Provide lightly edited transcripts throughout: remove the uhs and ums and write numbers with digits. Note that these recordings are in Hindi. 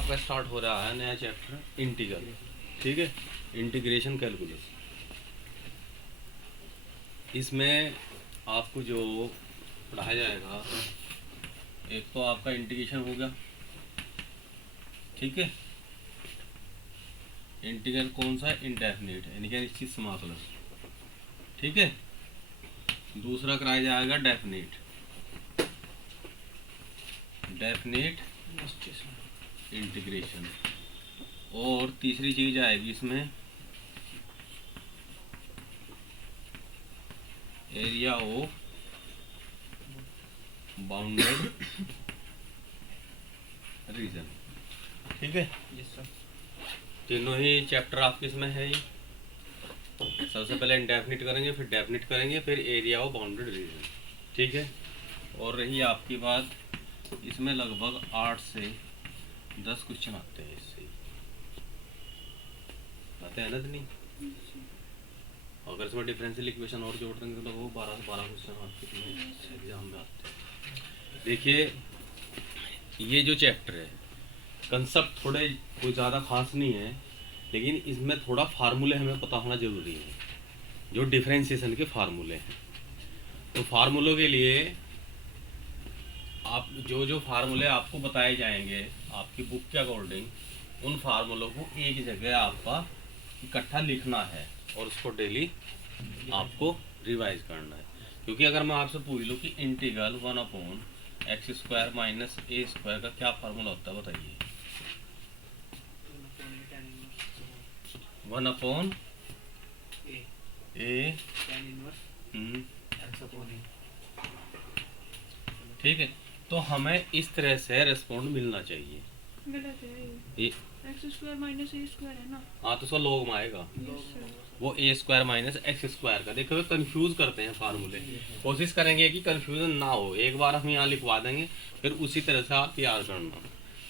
आपका स्टार्ट हो रहा है नया चैप्टर इंटीग्रल, ठीक है, इंटीग्रेशन कैलकुलस। इसमें आपको जो पढ़ाया जाएगा, एक तो आपका इंटीग्रेशन हो गया, ठीक है, इंटीग्रल कौन सा है, इंडेफिनिट यानी कि निश्चित समाकलन, ठीक है। दूसरा कराया जाएगा डेफिनिट, डेफिनिट इंटीग्रेशन, और तीसरी चीज आएगी इसमें एरिया ऑफ बाउंडेड रीजन, ठीक है। तीनों ही चैप्टर आपके इसमें है ही। सबसे पहले इंडेफिनिट करेंगे, फिर डेफिनिट करेंगे, फिर एरिया ऑफ बाउंडेड रीजन, ठीक है। और रही आपकी बात, इसमें लगभग 8 से 10 क्वेश्चन आते हैं, इससे आते हैं ना नहीं। अगर इसमें डिफरेंशियल इक्वेशन और जोड़ देंगे तो वो 12 से 12 क्वेश्चन आपके एग्जाम में आते हैं। देखिए ये जो चैप्टर है, कंसेप्ट थोड़े कोई ज़्यादा खास नहीं है, लेकिन इसमें थोड़ा फार्मूले हमें पता होना ज़रूरी है, जो डिफरेंशिएशन के फार्मूले हैं। तो फार्मूलों के लिए आप जो फार्मूले आपको बताए जाएंगे आपकी बुक के अकॉर्डिंग, उन फार्मूलों को एक जगह आपका इकट्ठा लिखना है और उसको डेली आपको रिवाइज करना है। क्योंकि अगर मैं आपसे पूछ लूँ कि इंटीग्रल 1/x² माइनस a² का क्या फार्मूला होता है, बताइए। 1/a ठीक है। तो हमें इस तरह से रेस्पॉन्ड मिलना चाहिए। ये x² माइनस a² है ना। हाँ, तो उसका लॉग में आएगा, वो a² माइनस x² का। देखो कंफ्यूज करते हैं फार्मूले, कोशिश करेंगे कि कंफ्यूजन ना हो। एक बार हम यहाँ लिखवा देंगे, फिर उसी तरह से आप तैयार करना,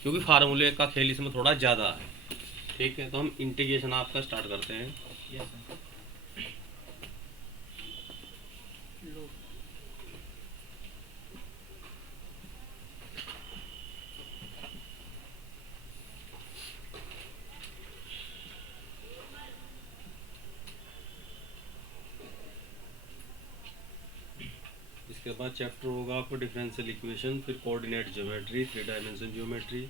क्योंकि फार्मूले का खेल इसमें थोड़ा ज़्यादा है, ठीक है। तो हम इंटीग्रेशन आपका स्टार्ट करते हैं। इसके बाद चैप्टर होगा आपको डिफरेंशियल इक्वेशन, फिर coordinate geometry, 3 dimension geometry,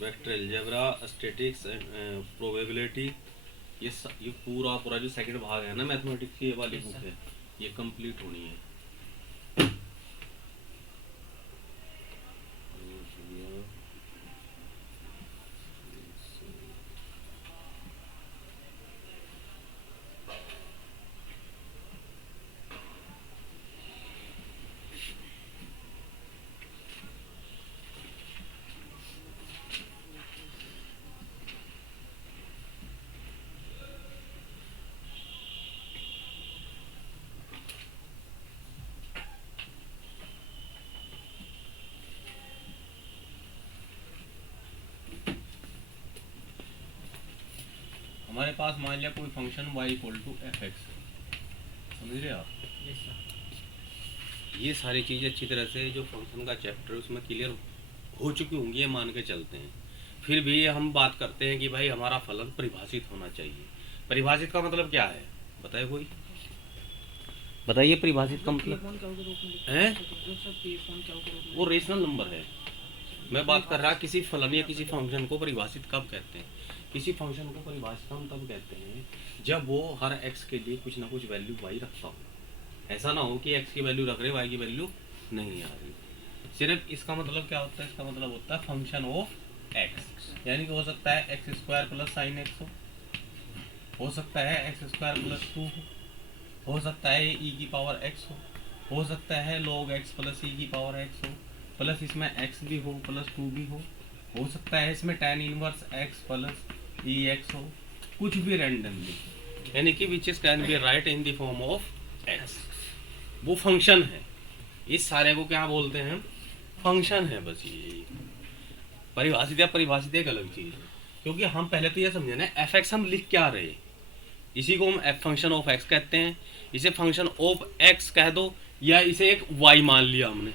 vector algebra, statics, probability. ये पूरा जो सेकंड भाग है ना मैथमेटिक्स की, ये वाली बुक है, ये कंप्लीट होनी है। हमारे पास मान लिया कोई फंक्शन y = fx, समझ रहे आप। ये सारी चीज़ें अच्छी तरह से जो फंक्शन का चैप्टर है उसमें क्लियर हो चुकी होंगी, ये मान के चलते हैं। फिर भी हम बात करते हैं कि भाई हमारा फलन परिभाषित होना चाहिए। परिभाषित का मतलब क्या है, बताइए कोई, बताइए परिभाषित का मतलब है, वो रेशनल नंबर है। मैं बात कर रहा किसी फलन या किसी फंक्शन को परिभाषित कब कहते हैं। किसी फंक्शन को परिभाषित हम तब कहते हैं जब वो हर x के लिए कुछ ना कुछ वैल्यू y रखता हो। ऐसा ना हो कि x की वैल्यू रख रहे y की वैल्यू नहीं आ रही। सिर्फ इसका मतलब क्या होता है, इसका मतलब होता है फंक्शन ऑफ x, यानी कि हो सकता है x² + sin x हो सकता है x² + 2 हो सकता है e⁻x हो सकता है log x + e⁻x हो, प्लस इसमें x भी हो प्लस 2 भी हो सकता है इसमें tan इनवर्स x + ex हो, कुछ भी रैंडमली, यानी कि which is can be right in the form of x। वो फंक्शन है। इस सारे को क्या बोलते हैं, फंक्शन है। बस ये परिभाषित या परिभाषित एक अलग चीज है, क्योंकि हम पहले तो ये समझे ना f(x) हम लिख क्या रहे, इसी को हम फंक्शन ऑफ x कहते हैं। इसे फंक्शन ऑफ x कह दो, या इसे एक y मान लिया हमने,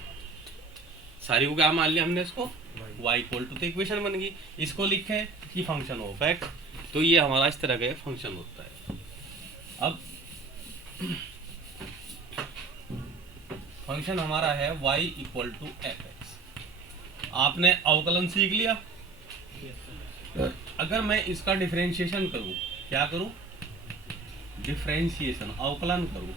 सारी को क्या मान लिया हमने, इसको y इक्वल टू, तो इक्वेशन बन गई। इसको लिखे कि फंक्शन ऑफ एक्स, तो ये हमारा इस तरह का फंक्शन होता है। अब फंक्शन हमारा है y equal to F X. आपने अवकलन सीख लिया। अगर मैं इसका डिफरेंशिएशन करूं, क्या करूं, डिफरेंशिएशन, अवकलन करूं,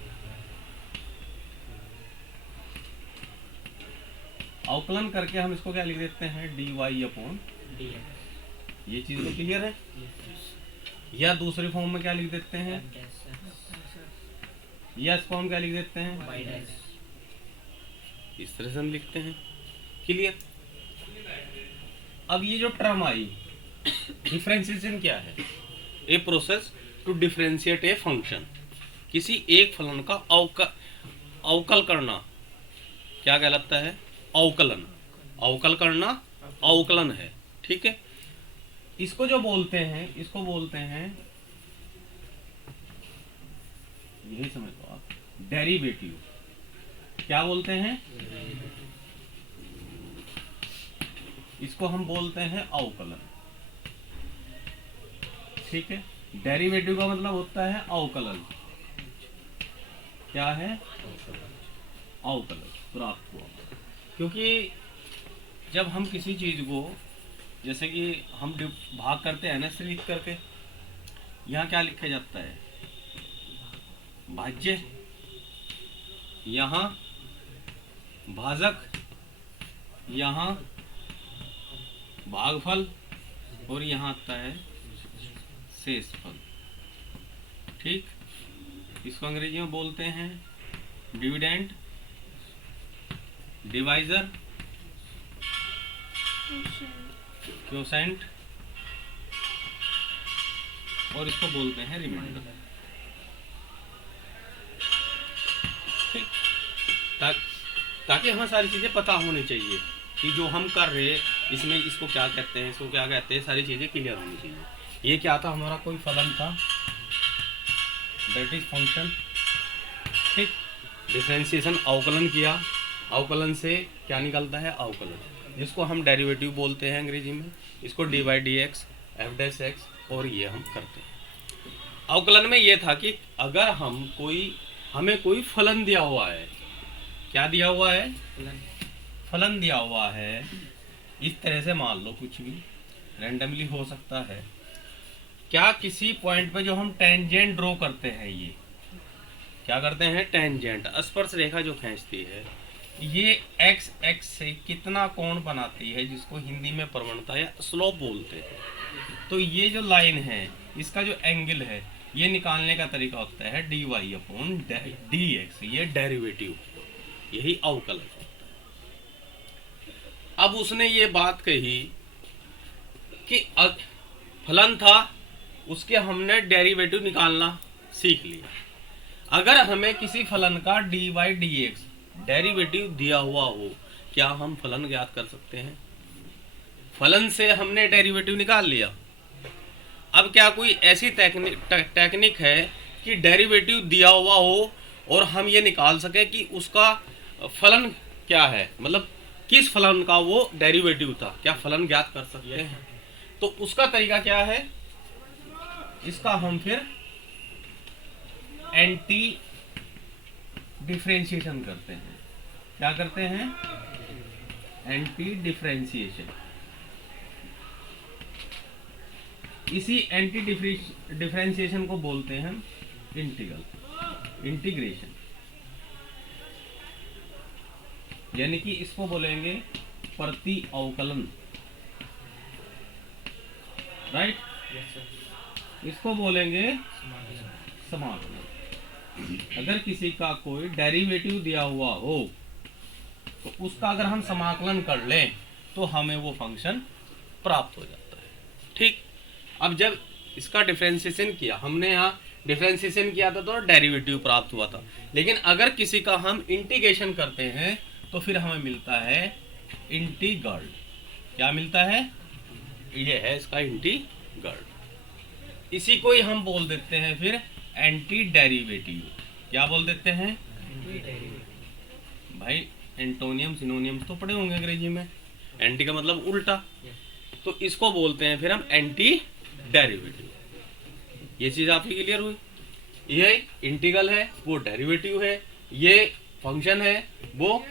अवकलन करके हम इसको क्या लिख देते हैं, dy अपॉन dx। ये चीज तो क्लियर है। या दूसरे फॉर्म में क्या लिख देते हैं, या इस फॉर्म क्या लिख देते हैं, इस तरह से हम लिखते हैं। क्लियर। अब ये जो टर्म आई, डिफरेंशिएशन क्या है, a process to differentiate a function, किसी एक फलन का अवकल करना क्या कहलाता है, अवकलन। अवकल करना अवकलन है, ठीक है। इसको जो बोलते हैं, इसको बोलते हैं, यही समझ लो आप, डेरिवेटिव। क्या बोलते हैं, इसको हम बोलते हैं अवकलन, ठीक है। डेरिवेटिव का मतलब होता है अवकलन। क्या है, अवकलन प्राप्त हुआ। क्योंकि जब हम किसी चीज को, जैसे कि हम भाग करते हैं ना, से लिख करके, यहाँ क्या लिखा जाता है, भाज्य, यहाँ भाजक, यहाँ भागफल, और यहाँ आता है शेषफल, ठीक। इसको अंग्रेजी में बोलते हैं डिविडेंड, डिवाइजर, क्वोशेंट, और इसको बोलते हैं रिमाइंडर, ठीक। ताकि हमें सारी चीजें पता होनी चाहिए कि जो हम कर रहे हैं इसमें इसको क्या कहते हैं, इसको क्या कहते हैं, सारी चीजें क्लियर होनी चाहिए। ये क्या था, हमारा कोई फलन था, दैट इज फंक्शन, ठीक। डिफरेंशिएशन, अवकलन किया, अवकलन से क्या निकलता है, अवकलन, जिसको हम डेरिवेटिव बोलते हैं अंग्रेजी में। इसको dy dx, f dash x, और ये हम करते हैं। अवकलन में ये था कि अगर हमें कोई फलन दिया हुआ है, क्या दिया हुआ है, फलन दिया हुआ है, इस तरह से मान लो, कुछ भी रैंडमली हो सकता है। क्या किसी पॉइंट पे जो हम टेंजेंट ड्रॉ करते हैं, ये क्या करते हैं, टेंजेंट, स्पर्श रेखा जो खींचती है, ये एक्स एक्स से कितना कोण बनाती है, जिसको हिंदी में प्रवणता या स्लोप बोलते हैं। तो ये जो लाइन है, इसका जो एंगल है, ये निकालने का तरीका होता है dy अपॉन dx, ये डेरिवेटिव, यही अवकलन होता है। अब उसने ये बात कही कि फलन था, उसके हमने डेरिवेटिव निकालना सीख लिया। अगर हमें किसी फलन का dy dx डेरिवेटिव दिया हुआ हो, क्या हम फलन ज्ञात कर सकते हैं? फलन से हमने डेरिवेटिव निकाल लिया। अब क्या कोई ऐसी टेक्निक है कि डेरिवेटिव दिया हुआ हो और हम ये निकाल सके कि उसका फलन क्या है, मतलब किस फलन का वो डेरिवेटिव था, क्या फलन ज्ञात कर सकते हैं? तो उसका तरीका क्या है, इसका हम फिर एंटी डिफरेंशिएशन करते हैं। क्या करते हैं? Anti differentiation. इसी एंटी डिफरेंशिएशन को बोलते हैं इंटीग्रेशन, यानी कि इसको बोलेंगे प्रति अवकलन, राइट? इसको बोलेंगे समाकलन। अगर किसी का कोई डेरिवेटिव दिया हुआ हो तो उसका अगर हम समाकलन कर लें तो हमें वो फंक्शन प्राप्त हो जाता है, ठीक। अब जब इसका डिफरेंशिएशन किया हमने, यहाँ डिफरेंशिएशन किया था तो डेरिवेटिव प्राप्त हुआ था, लेकिन अगर किसी का हम इंटीग्रेशन करते हैं तो फिर हमें मिलता है इंटीग्रल। क्या मिलता है? ये है इसका इंटीग्रल। इसी को ही हम बोल देते हैं फिर एंटी डेरिवेटिव। क्या बोल देते हैं? भाई एंटोनियम सिनोनियम्स तो पढ़े होंगे अंग्रेजी में। एंटी का मतलब उल्टा, तो इसको बोलते हैं फिर हम एंटी डेरिवेटिव। ये चीज आपकी क्लियर हुई। ये इंटीग्रल है वो डेरिवेटिव है, ये फंक्शन है वो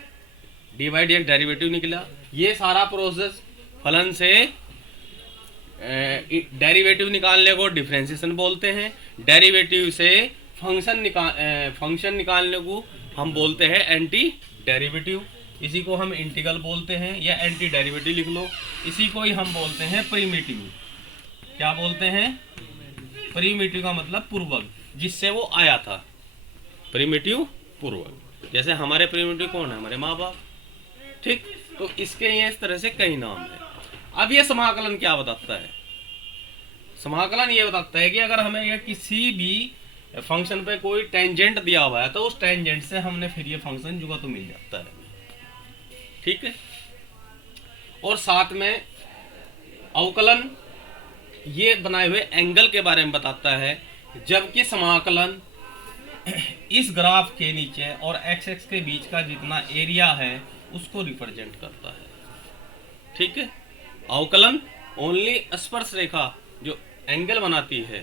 D by D x derivative निकला। ये सारा प्रोसेस फलन से डेरिवेटिव निकालने को डिफरेंशिएशन बोलते हैं, डेरिवेटिव से फंक्शन निकालने को हम बोलते हैं एंटी डेरिवेटिव। इसी को हम इंटीग्रल बोलते हैं या एंटी डेरिवेटिव लिख लो। इसी को ही हम बोलते हैं प्रीमिटिव। क्या बोलते हैं? प्रीमिटिव का मतलब पूर्वक, जिससे वो आया था। प्रीमिटिव पूर्वक। जैसे हमारे प्रीमिटिव कौन है? हमारे माँ बाप। ठीक, तो इसके ये इस तरह से कई नाम है। अब ये समाकलन क्या बताता है? समाकलन ये बताता है कि अगर हमें ये किसी भी फंक्शन पे कोई टेंजेंट दिया हुआ है तो उस टेंजेंट से हमने फिर ये फंक्शन जुगा तो मिल जाता है। ठीक है, और साथ में अवकलन ये बनाए हुए एंगल के बारे में बताता है, जबकि समाकलन इस ग्राफ के नीचे और एक्स एक्स के बीच का जितना एरिया है उसको रिप्रेजेंट करता है। ठीक है, अवकलन ओनली स्पर्श रेखा जो एंगल बनाती है,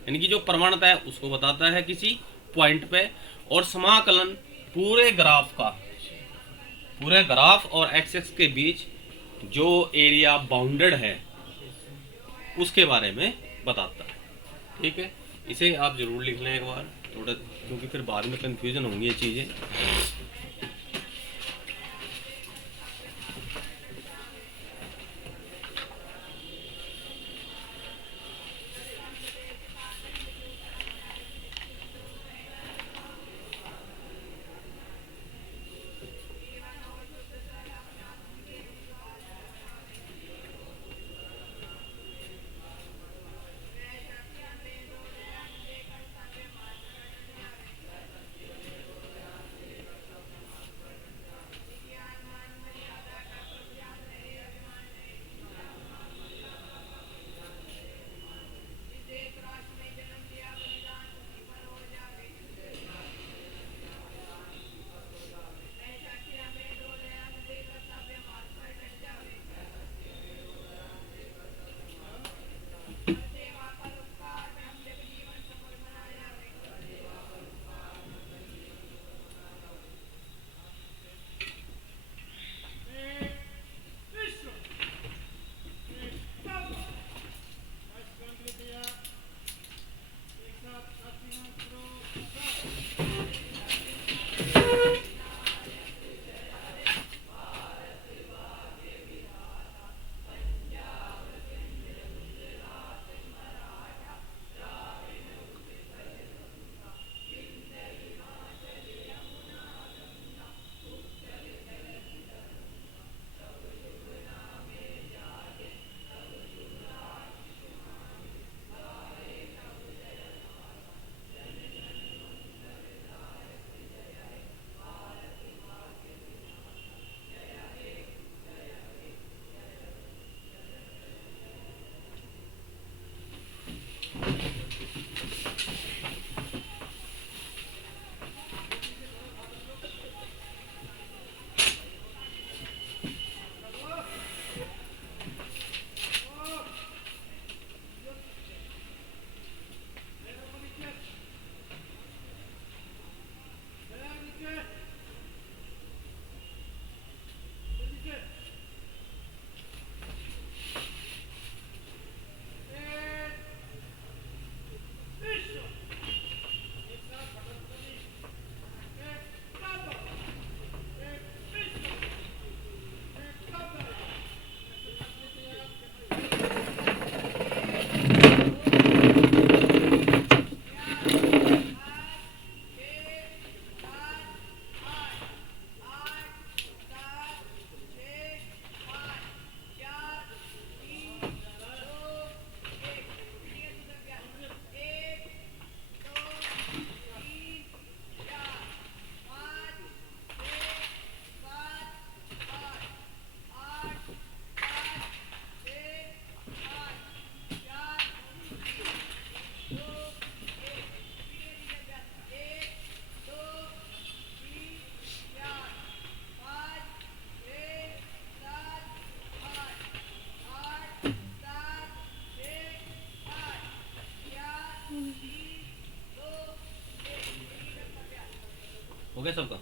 यानी कि जो प्रवणता है उसको बताता है किसी पॉइंट पे, और समाकलन पूरे ग्राफ और एक्स एक्स के बीच जो एरिया बाउंडेड है उसके बारे में बताता है। ठीक है, इसे आप जरूर लिख लें एक बार थोड़ा, क्योंकि फिर बाद में कंफ्यूजन होंगी ये चीजें। हो गया सबका?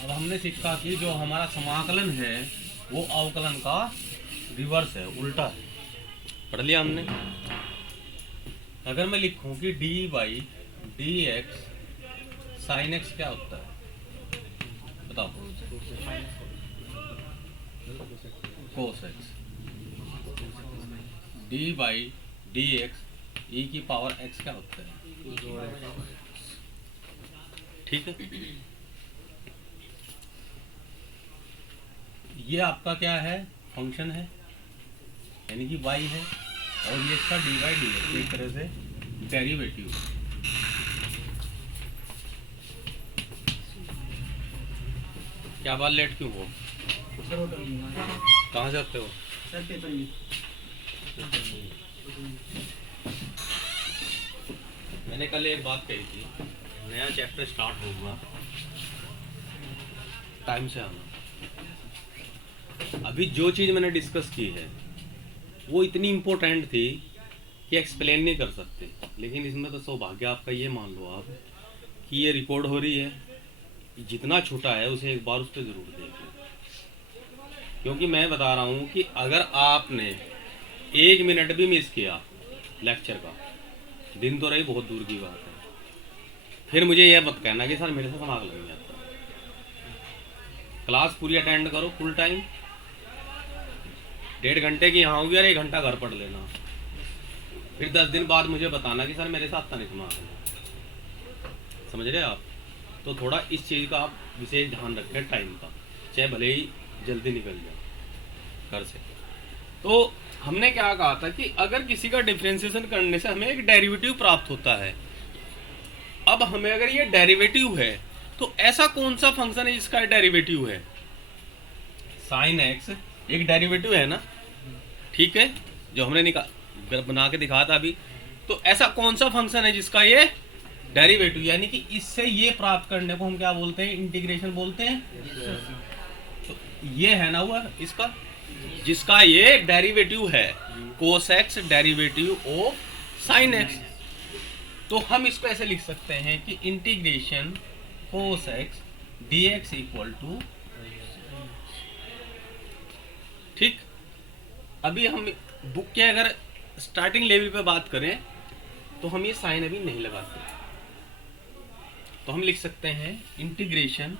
अब हमने सीखा कि जो हमारा समाकलन है वो अवकलन का रिवर्स है, उल्टा है। पढ़ लिया हमने। अगर मैं लिखूं कि D by D X sine X क्या होता है, बताओ। Cos X. D by D X E की पावर एक्स क्या होता है? ठीक है। ये आपका क्या है? फंक्शन है, यानी कि y है, और ये इसका डी बाई डी एक्स एक तरह से डेरिवेटिव। क्या बात, लेट क्यों हो? कहाँ से आते हो? सर पेपर में। मैंने कल एक बात कही थी, नया चैप्टर स्टार्ट होगा, टाइम से आना। अभी जो चीज़ मैंने डिस्कस की है वो इतनी इम्पोर्टेंट थी कि एक्सप्लेन नहीं कर सकते, लेकिन इसमें तो सौभाग्य आपका ये मान लो आप कि ये रिकॉर्ड हो रही है, जितना छोटा है उसे एक बार उस पर ज़रूर देख लो। क्योंकि मैं बता रहा हूँ कि अगर आपने 1 मिनट भी मिस किया लेक्चर का, दिन तो रही बहुत दूर की बात है, फिर मुझे यह मत कहना कि सर मेरे से समाकलन नहीं आता। क्लास पूरी अटेंड करो फुल टाइम, 1.5 घंटे की यहाँ होगी और 1 घंटा घर पढ़ लेना, फिर 10 दिन बाद मुझे बताना कि सर मेरे साथ नहीं समाकलन। समझ रहे आप? तो थोड़ा इस चीज़ का आप विशेष ध्यान रखें टाइम का, चाहे भले ही जल्दी निकल जाए घर से। तो हमने क्या कहा था कि अगर किसी का डिफरेंशिएशन करने से हमें एक डेरिवेटिव प्राप्त होता है। अब हमें अगर ये डेरिवेटिव है तो ऐसा कौन सा फंक्शन है जिसका डेरिवेटिव है? साइन एक्स एक डेरिवेटिव है ना, ठीक है, जो हमने बना के दिखाया था अभी। तो ऐसा कौन सा फंक्शन है जिसका ये डेरिवेटिव, यानी कि इससे ये प्राप्त करने को हम क्या बोलते हैं? इंटीग्रेशन बोलते हैं। तो ये है ना हुआ इसका, जिसका ये डेरिवेटिव है cos X derivative of sine X. तो हम इसको ऐसे लिख सकते हैं कि integration cos X D X equal to, ठीक। अभी हम बुक के अगर स्टार्टिंग लेवल पे बात करें तो हम ये साइन अभी नहीं लगाते, तो हम लिख सकते हैं इंटीग्रेशन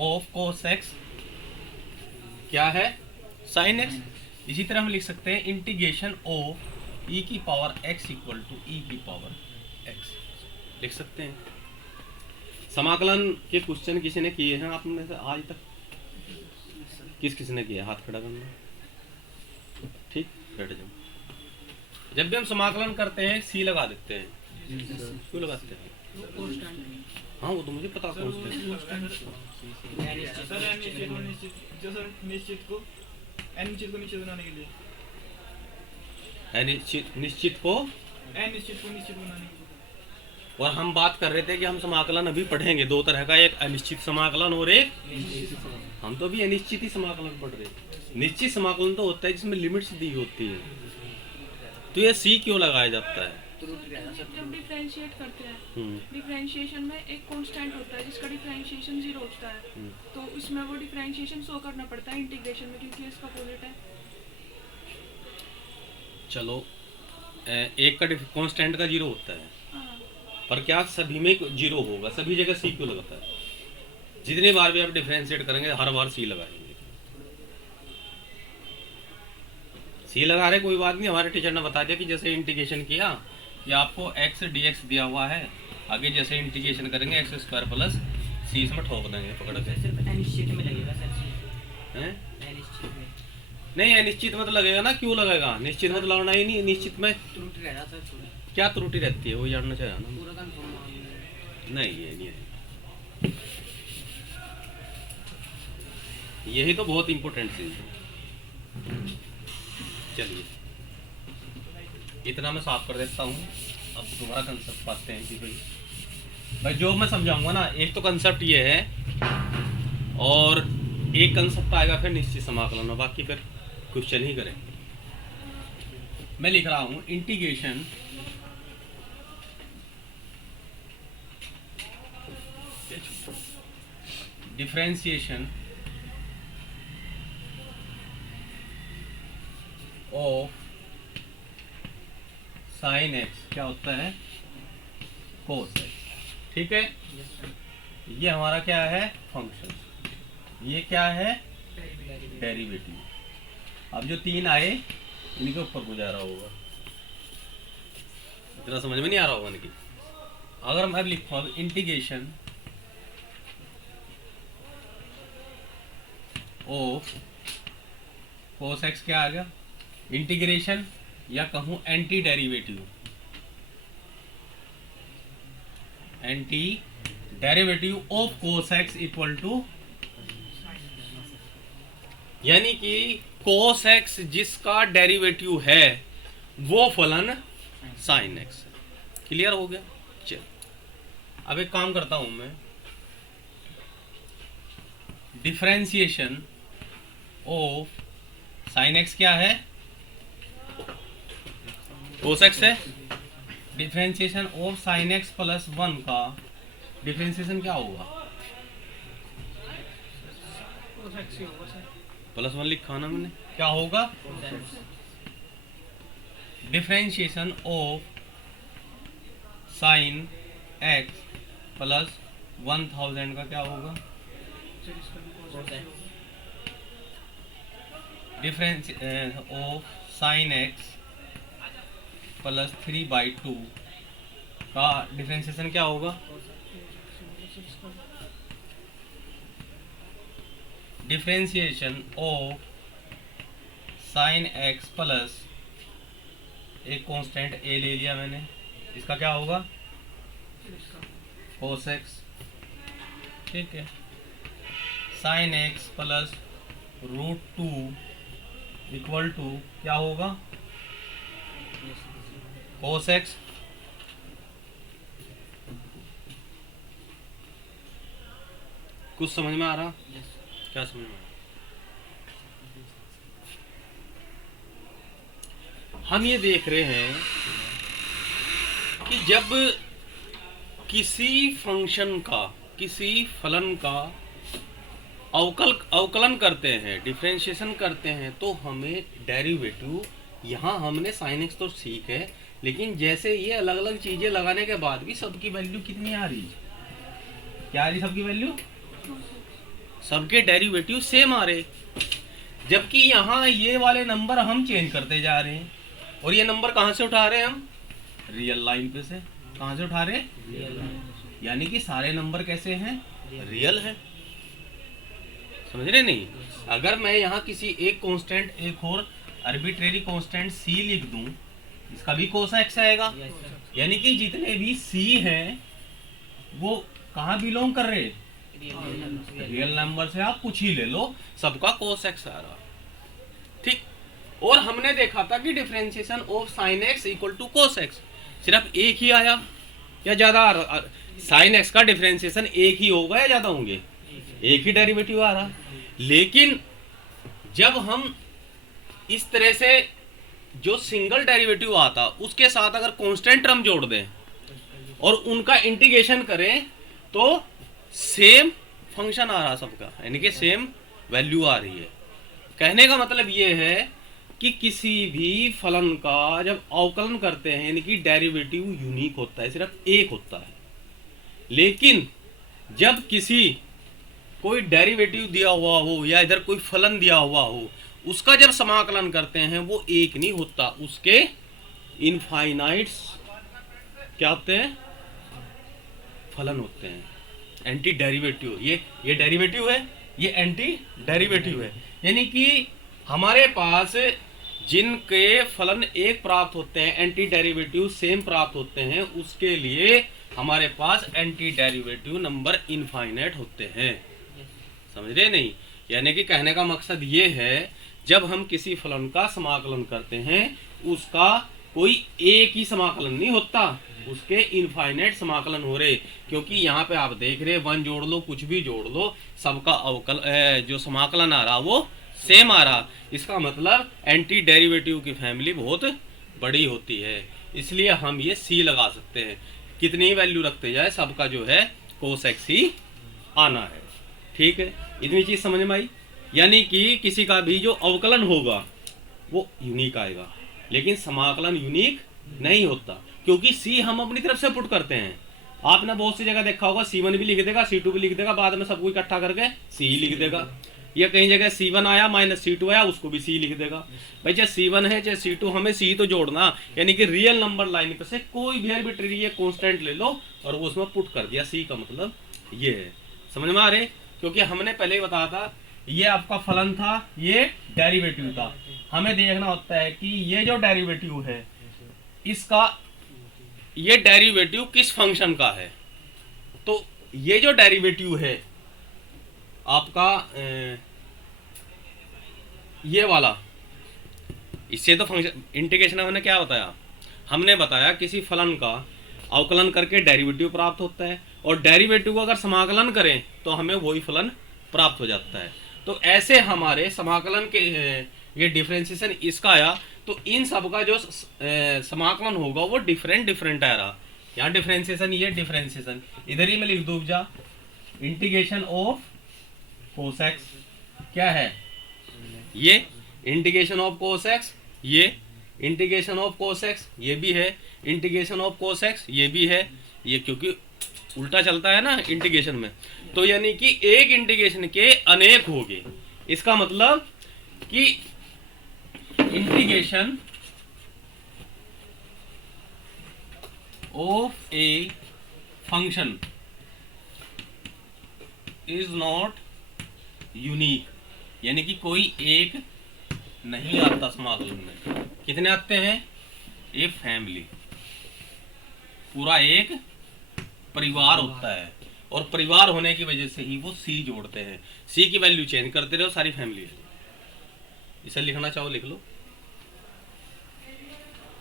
ऑफ कोस एक्स क्या है? Sine x. इसी तरह हम लिख सकते हैं इंटीग्रेशन ऑफ ई की पावर एक्स इक्वल टू ई की पावर एक्स, लिख सकते हैं। समाकलन के क्वेश्चन किसी ने किए हैं आप में से आज तक? किस ने किया? हाथ खड़ा करना, ठीक, बैठ जाओ। जब भी हम समाकलन करते हैं सी लगा देते हैं, क्यों लगाते हैं? हाँ वो तो मुझे पता है। निश्चित को निश्चित बनाने के लिए, निश्चित को निश्चित बनाने के लिए। और हम बात कर रहे थे कि हम समाकलन अभी पढ़ेंगे, 2 तरह का, एक अनिश्चित समाकलन और एक, हम तो भी अनिश्चित ही समाकलन पढ़ रहे हैं। निश्चित समाकलन तो होता है जिसमें लिमिट्स दी होती है। तो ये सी क्यों लगाया जाता है? जब डिफरेंशिएट करते हैं, डिफरेंशिएशन में एक कांस्टेंट होता है जिसका डिफरेंशिएशन 0 होता है, तो उसमें वो डिफरेंशिएशन शो करना पड़ता है इंटीग्रेशन में, क्योंकि इसका अपोजिट है। चलो एक का कांस्टेंट का 0 होता है, हाँ। पर क्या सभी में 0 होगा? सभी जगह सी क्यों लगता है? जितनी बार भी आप डिफरेंशिएट करेंगे हर बार सी लगाएंगे। सी लगा रहे कोई बात नहीं, हमारे टीचर ने बता दिया कि जैसे इंटीग्रेशन किया कि आपको x dx दिया हुआ है, आगे जैसे इंटीग्रेशन करेंगे एक्स स्क्वायर प्लस सी इसमें ठोक देंगे पकड़ के। सिर्फ अनिश्चित में लगेगा सर जी, हैं? अनिश्चित में नहीं अनिश्चित मत लगेगा ना, क्यों लगेगा? निश्चित मत लगना ही नहीं, निश्चित में त्रुटि रह जाता है थोड़ी, क्या त्रुटि रहती है वो जानना चाहिए ना। पूरा कंफर्म नहीं ये नहीं है, यही तो बहुत इंपॉर्टेंट चीज है। चलिए इतना मैं साफ कर देता हूँ, अब तुम्हारा कंसेप्ट पाते हैं कि भाई जो मैं समझाऊंगा ना, एक तो कंसेप्ट ये है और एक कंसेप्ट आएगा फिर निश्चित समाकलन, और बाकी फिर क्वेश्चन ही करें। मैं लिख रहा हूँ integration differentiation of sine X क्या होता है, कोस एक्स। ठीक है, ये हमारा क्या है, फंक्शन, ये क्या है, डेरिवेटिव। अब जो तीन आए इनके ऊपर गुजारा होगा, इतना समझ में नहीं आ रहा होगा इनकी। अगर मैं लिखूं अब इंटीग्रेशन ऑफ कोस एक्स क्या आ गया, इंटीग्रेशन या कहूं anti derivative, anti derivative of cos X equal to, यानी कि कोस एक्स जिसका डेरिवेटिव है वो फलन साइन एक्स। क्लियर हो गया? चल अब एक काम करता हूं मैं, डिफरेंशिएशन ऑफ साइन एक्स क्या है, कोस एक्स है, differentiation of sine X plus 1 का डिफरेंशिएशन क्या होगा, प्लस 1 लिखा ना मैंने, क्या होगा, differentiation of sine X plus 1000 का क्या होगा, difference of sine X plus 3/2 का डिफरेंशिएशन क्या होगा, differentiation of sine X plus एक कांस्टेंट ए ले लिया मैंने, इसका क्या होगा, कोस एक्स। ठीक है, sine X plus √2 equal to क्या होगा, कोस एक्स। कुछ समझ में आ रहा? क्या समझ में आ रहा? हम ये देख रहे हैं कि जब किसी फंक्शन का, किसी फलन का अवकलन करते हैं, डिफरेंशिएशन करते हैं, तो हमें डेरिवेटिव, यहाँ हमने साइन एक्स तो ठीक है, लेकिन जैसे ये अलग अलग चीजें लगाने के बाद भी सबकी वैल्यू कितनी आ रही है, क्या आ रही सबकी वैल्यू, सबके डेरिवेटिव सेम आ रहे, जबकि यहाँ ये वाले नंबर हम चेंज करते जा रहे हैं, और ये नंबर कहाँ से उठा रहे हैं हम, रियल लाइन पे से। कहाँ से उठा रहे हैं, यानी कि सारे नंबर कैसे हैं, रियल है। समझ रहे नहीं? अगर मैं यहाँ किसी एक कांस्टेंट, एक और आर्बिट्रेरी कांस्टेंट सी लिख दूं, इसका भी कोस एक्स आएगा, यानी कि जितने भी सी हैं वो कहाँ बिलोंग कर रहे, रियल नंबर से। आप कुछ ही ले लो, सबका कोस एक्स आ रहा। ठीक, और हमने देखा था कि differentiation of sine X equal to cos X, सिर्फ एक ही आया या ज्यादा, साइन एक्स का डिफरेंशिएशन एक ही होगा या ज्यादा होंगे, एक ही डेरिवेटिव आ रहा। लेकिन जब हम इस तरह से जो सिंगल डेरिवेटिव आता उसके साथ अगर कांस्टेंट टर्म जोड़ दें और उनका इंटीग्रेशन करें तो सेम फंक्शन आ रहा सबका, यानी कि सेम वैल्यू आ रही है। कहने का मतलब ये है कि किसी भी फलन का जब अवकलन करते हैं, यानी कि डेरिवेटिव यूनिक होता है, सिर्फ एक होता है। लेकिन जब किसी कोई डेरिवेटिव दिया हुआ हो या इधर कोई फलन दिया हुआ हो, उसका जब समाकलन करते हैं वो एक नहीं होता, उसके इनफाइनाइट्स क्या होते हैं, फलन होते हैं, एंटी डेरिवेटिव। ये डेरिवेटिव है, ये एंटी डेरिवेटिव है। यानी कि हमारे पास जिनके फलन एक प्राप्त होते हैं, एंटी डेरिवेटिव सेम प्राप्त होते हैं, उसके लिए हमारे पास एंटी डेरिवेटिव नंबर इनफाइनाइट होते हैं। समझ रहे नहीं? यानी कि कहने का मकसद ये है, जब हम किसी फलन का समाकलन करते हैं उसका कोई एक ही समाकलन नहीं होता, उसके इनफाइनाइट समाकलन हो रहे। क्योंकि यहाँ पे आप देख रहे 1 जोड़ लो, कुछ भी जोड़ लो, सबका अवकल जो समाकलन आ रहा वो सेम आ रहा। इसका मतलब एंटी डेरिवेटिव की फैमिली बहुत बड़ी होती है, इसलिए हम ये सी लगा सकते हैं। कितनी वैल्यू रखते जाए सबका जो है cos x ही आना है। ठीक है, इतनी चीज समझ में आई। यानी कि किसी का भी जो अवकलन होगा वो यूनिक आएगा, लेकिन समाकलन यूनिक नहीं होता, क्योंकि सी हम अपनी तरफ से पुट करते हैं। आपने बहुत सी जगह देखा होगा C1 भी लिख देगा, C2 भी लिख देगा, बाद में सबको इकट्ठा करके C ही लिख देगा। या कहीं जगह C1 आया माइनस C2 आया, उसको भी C लिख देगा। भाई चाहे C1 है चाहे C2, हमें C तो जोड़ना। यानी कि रियल नंबर लाइन से कोई भी आर्बिट्रेरी ये कांस्टेंट ले लो और वो उसमें पुट कर दिया। C का मतलब ये है। समझ में आ रहे? क्योंकि हमने पहले ही बताया था, ये आपका फलन था, ये डेरिवेटिव था। हमें देखना होता है कि ये जो डेरिवेटिव है इसका, ये डेरिवेटिव किस फंक्शन का है। तो ये जो डेरिवेटिव है आपका ये वाला, इससे तो फंक्शन इंटीग्रेशन हमने क्या बताया, हमने बताया किसी फलन का अवकलन करके डेरिवेटिव प्राप्त होता है, और डेरिवेटिव को अगर समाकलन करें तो हमें वही फलन प्राप्त हो जाता है। तो ऐसे हमारे समाकलन के ये डिफरेंशिएशन इसका आया, तो इन सब का जो समाकलन होगा वो डिफरेंट आ रहा। यहाँ डिफरेंशिएशन, ये डिफरेंशिएशन इधर ही मैं लिख दूँ जा, इंटीग्रेशन ऑफ cos x क्या है, ये इंटीग्रेशन ऑफ cos x, ये इंटीग्रेशन ऑफ cos x, ये भी है इंटीग्रेशन ऑफ cos x, ये भी है। ये क्योंकि उल्टा चलता है ना इंटीग्रेशन में, तो यानी कि एक इंटीग्रेशन के अनेक हो गए। इसका मतलब कि integration of a function is not unique, यानी कि कोई एक नहीं आता समाकलन में। कितने आते हैं? ए फैमिली, पूरा एक परिवार होता है, और परिवार होने की वजह से ही वो सी जोड़ते हैं। सी की वैल्यू चेंज करते रहो, सारी फैमिली है। इसे लिखना चाहो लिख लो।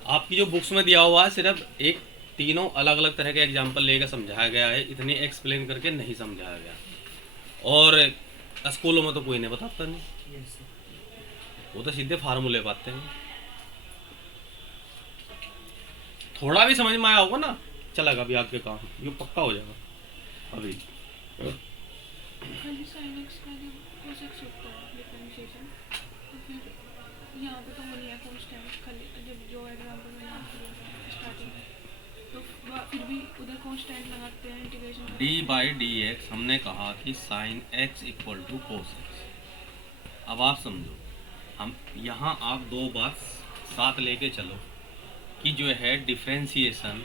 आपकी जो बुक्स में दिया हुआ है सिर्फ एक तीनों अलग अलग तरह के एग्जाम्पल लेकर समझाया गया है, इतनी एक्सप्लेन करके नहीं समझाया गया। और स्कूलों में तो कोई नहीं बताता नहीं, वो तो सीधे फार्मूले पाते हैं। थोड़ा भी समझ में आया होगा ना, चलेगा अभी आगे काम, ये पक्का हो जाएगा। अभी खाली sin x का जो cos x होता है डिफरेंशिएशन, तो फिर यहाँ पे तो वो नहीं है कांस्टेंट, खाली जब जो एग्जांपल मैंने आपको दिया स्टार्टिंग में, तो फिर भी उधर कांस्टेंट लगाते हैं इंटीग्रेशन d/dx। हमने कहा कि sin x equal to cos x। अब आप समझो, हम यहाँ आप दो बात साथ लेके चलो कि जो है डिफरेंशिएशन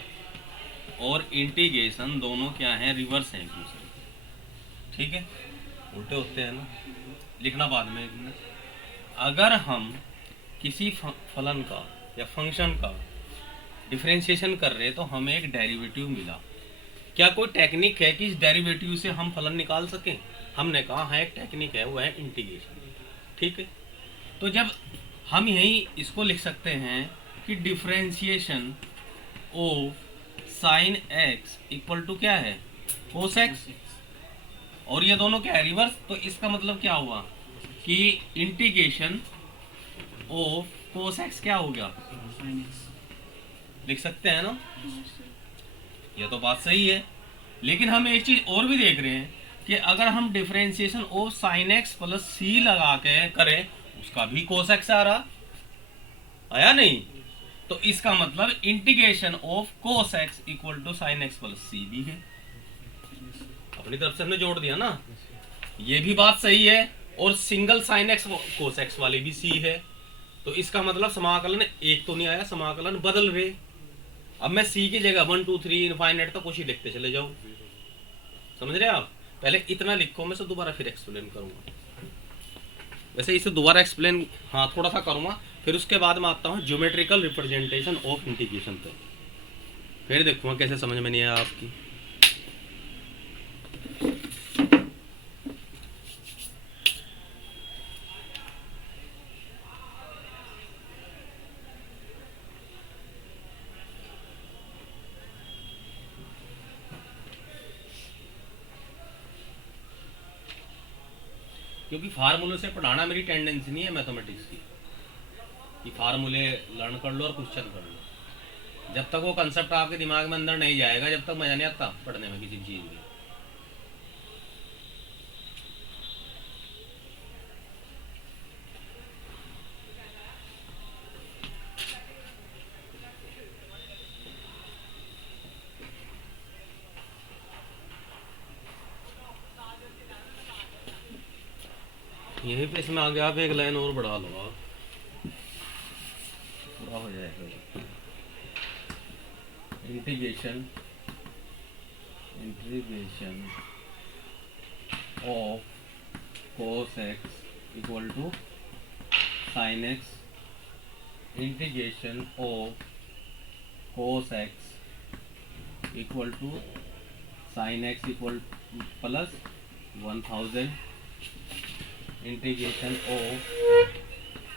और इंटीग्रेशन दोनों क्या हैं, रिवर्स हैं एक दूसरे के। ठीक है, उल्टे होते हैं ना, लिखना बाद में। अगर हम किसी फलन का या फंक्शन का डिफरेंशिएशन कर रहे हैं तो हमें एक डेरिवेटिव मिला। क्या कोई टेक्निक है कि इस डेरिवेटिव से हम फलन निकाल सकें? हमने कहा है एक टेक्निक है, वो है इंटीग्रेशन। ठीक है, तो जब हम यही इसको लिख सकते हैं कि differentiation of sine x equal to क्या है, cos x, और ये दोनों क्या है, रिवर्स। तो इसका मतलब क्या हुआ कि इंटीग्रेशन ऑफ cos x क्या हो गया, लिख सकते हैं ना। ये तो बात सही है, लेकिन हम एक चीज और भी देख रहे हैं कि अगर हम differentiation of sine x plus c लगा के करें, उसका भी cos x आ रहा, आया नहीं? तो इसका मतलब integration of cos x equal to sine x plus c भी है। अपनी तरफ से हमने जोड़ दिया ना। ये भी बात सही है, और single sine x cos x वाली भी सी है। तो इसका मतलब समाकलन एक तो नहीं आया, समाकलन बदल रहे। अब मैं सी की जगह 1 2 3 इनफाइनाइट तक कुछ ही लिखते चले जाऊं, समझ रहे हैं आप? पहले इतना लिखो, मैं से दोबारा फिर एक्सप्लेन करूंगा। वैसे इसे दोबारा एक्सप्लेन हाँ थोड़ा सा करूंगा, फिर उसके बाद मैं आता हूँ ज्योमेट्रिकल रिप्रेजेंटेशन ऑफ इंटीग्रेशन पे, फिर देखूंगा कैसे समझ में नहीं आया आपकी। क्योंकि फार्मूले से पढ़ाना मेरी टेंडेंसी नहीं है मैथमेटिक्स की, कि फार्मूले लर्न कर लो और क्वेश्चन कर लो। जब तक वो कंसेप्ट आपके दिमाग में अंदर नहीं जाएगा, जब तक मजा नहीं आता पढ़ने में किसी चीज़ में। यहीं पे इसमें आगे आप एक लाइन और बढ़ा लो, आप पूरा हो जाएगा। Integration of cos x equal to sin x, integration of cos x equal to sin x equal plus 1000, integration of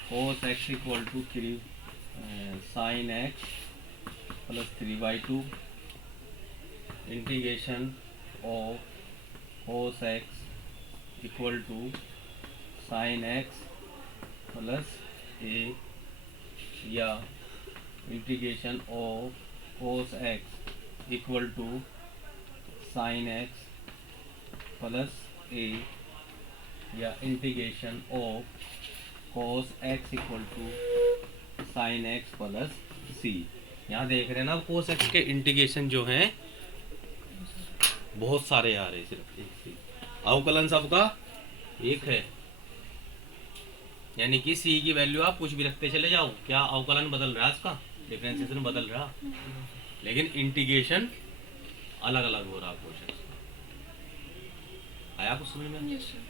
cos x equal to 3 sin x plus 3/2, integration of cos x equal to sin x plus a, या integration of cos x equal to sin x plus a, या integration of cos x equal to sin x plus c। यहाँ देख रहे हैं ना cos x के इंटीग्रेशन जो हैं बहुत सारे आ रहे हैं, सिर्फ एक से अवकलन सबका एक है, यानी कि c की वैल्यू आप कुछ भी रखते चले जाओ, क्या अवकलन बदल रहा है, इसका डिफरेंशिएशन बदल रहा, लेकिन इंटीग्रेशन अलग अलग हो रहा। क्वेश्चन आया कुछ समझ में? Yes sir.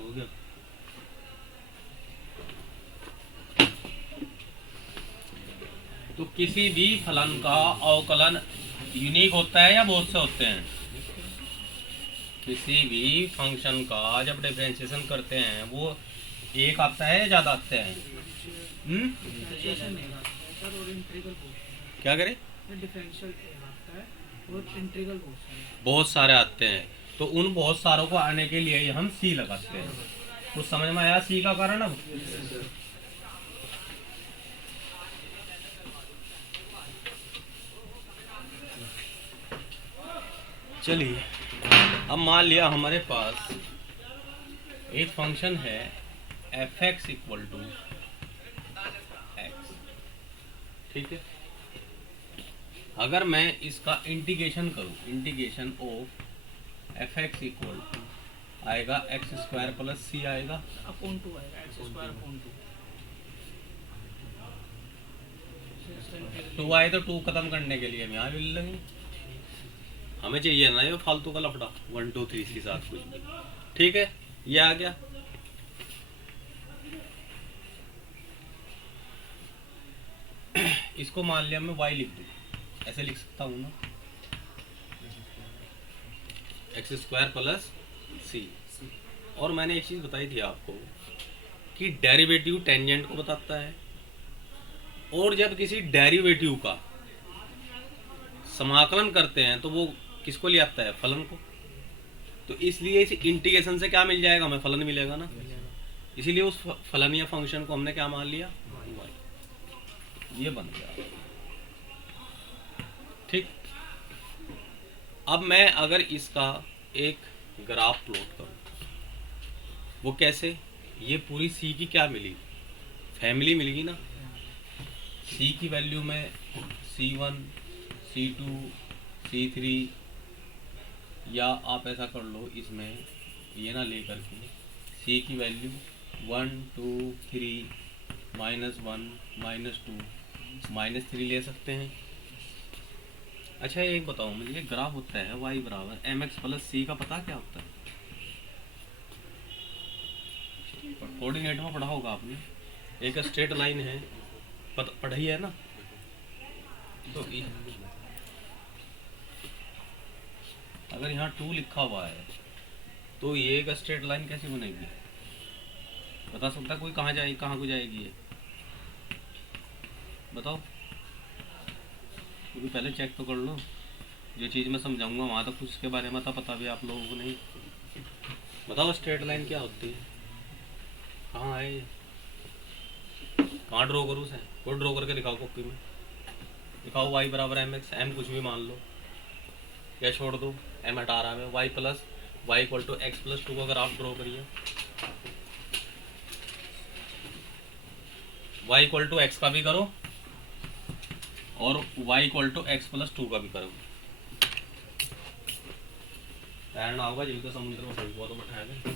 हो गया। तो किसी भी फलन का अवकलन यूनिक होता है या बहुत से होते हैं? किसी भी फंक्शन का जब डिफरेंशिएशन करते हैं वो एक आता है या ज्यादा आते हैं? डिफरेंशिएशन नहीं आता है सर, और इंटीग्रल क्या करें? डिफरेंशियल आता है और इंटीग्रल बहुत सारे आते हैं, तो उन बहुत सारों को आने के लिए हम सी लगाते हैं। कुछ समझ में आया सी का कारण? अब चलिए, अब मान लिया हमारे पास एक फंक्शन है F X equal to X, ठीक है। अगर मैं इसका इंटीग्रेशन करूं, integration of F X equal to आएगा एक्स स्क्वायर प्लस सी आएगा, अपॉन 2 आएगा, एक्स स्क्वायर अपॉन 2। 2 आए तो 2 खत्म करने के लिए हम यहाँ भी ले लेंगे। हमें चाहिए ना ये फालतू का लफड़ा 1 2 3 के साथ कुछ भी, ठीक है। ये आ गया। इसको मान लिया मैं y लिख दूँ, ऐसे लिख सकता हूँ ना, एक्स स्क्वायर प्लस सी। और मैंने एक चीज़ बताई थी आपको कि डेरिवेटिव टेंजेंट को बताता है, और जब किसी डेरिवेटिव का समाकलन करते हैं तो वो किसको ले आता है, फलन को। तो इसलिए इस इंटीग्रेशन से क्या मिल जाएगा, हमें फलन मिलेगा ना। इसीलिए उस फलन या फंक्शन को हमने क्या मान लिया, y। ये बन गया, ठीक। अब मैं अगर इसका एक ग्राफ प्लॉट करूं, वो कैसे, ये पूरी सी की क्या मिली, फैमिली मिल गई ना। सी की वैल्यू में C1 C2 C3, या आप ऐसा कर लो इसमें ये ना ले करके सी की वैल्यू 1 2 3 -1 -2 -3 ले सकते हैं। अच्छा एक बताओ मुझे, ये ग्राफ होता है y बराबर mx प्लस सी का पता क्या होता है, कोऑर्डिनेट में पढ़ा होगा आपने। एक स्ट्रेट लाइन है, पढ़ी है ना। तो अगर यहाँ 2 लिखा हुआ है तो ये एक स्ट्रेट लाइन कैसे बनेगी, बता सकता है कोई, कहाँ जाएगी, कहाँ को जाएगी ये, बताओ। क्योंकि पहले चेक तो कर लो, जो चीज़ मैं समझाऊंगा वहाँ तक कुछ इसके बारे में तो पता भी आप लोगों को नहीं। बताओ स्ट्रेट लाइन क्या होती है, कहाँ है ये, कहाँ ड्रॉ करूँ उसे, कोई ड्रॉ करके दिखाओ कॉपी में, दिखाओ y बराबर एम एक्स, एम कुछ भी मान लो या छोड़ दो, एम हटा रहा है, y plus Y equal to X plus 2 अगर आप ड्रॉ करिए, y इक्वल टू एक्स का भी करो और y equal to X plus 2 का भी करो। तैरना होगा जिनको तो समुद्र में फेंक, तो बैठाया गया।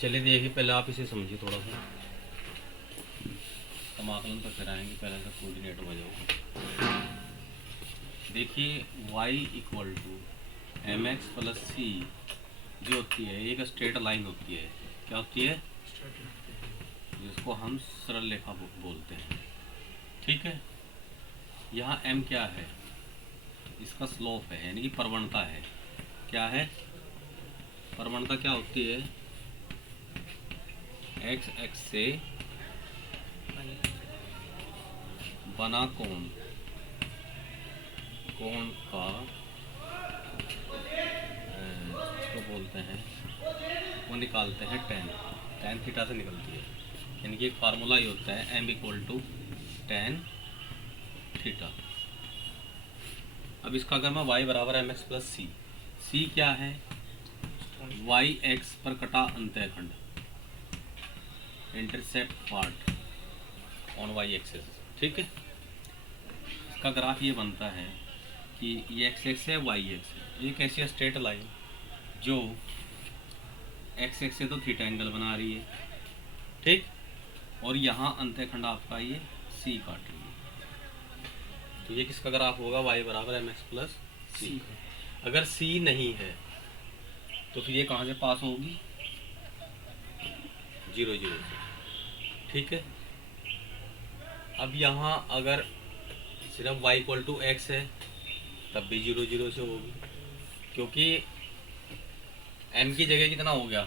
चलिए देखिए, पहले आप इसे समझिए थोड़ा सा, समाकलन पर फिर आएंगे, पहले से कोऑर्डिनेट हो जाओ। देखिए y equal to M X plus C जो होती है एक स्ट्रेट लाइन होती है, क्या होती है, जिसको हम सरल रेखा बोलते हैं, ठीक है। यहाँ m क्या है, इसका स्लोप है, यानी कि प्रवणता है। क्या है प्रवणता, क्या होती है, x एक्स से बना कोण का इसको बोलते हैं, वो निकालते हैं tan थीटा से निकलती है, यानी कि एक फार्मूला ही होता है m equal to tan theta. अब इसका अगर मैं y बराबर M X plus C, C क्या है, y एक्स पर कटा अंतःखंड, intercept part on y axis, ठीक है। इसका ग्राफ ये बनता है कि ये एक्स एक्स है, वाई एक्स है, एक ऐसी स्ट्रेट लाइन जो एक्स एक्स से तो थीटा एंगल बना रही है, ठीक, और यहाँ अंतःखंड आपका ये सी काट रही है। तो ये किसका ग्राफ होगा, y बराबर एम एक्स प्लस सी। अगर सी नहीं है तो फिर ये कहाँ से पास होगी, 0 0 से, ठीक है। अब यहाँ अगर सिर्फ y इक्वल टू एक्स है तब भी 0 0 से होगी, क्योंकि m की जगह कितना हो गया,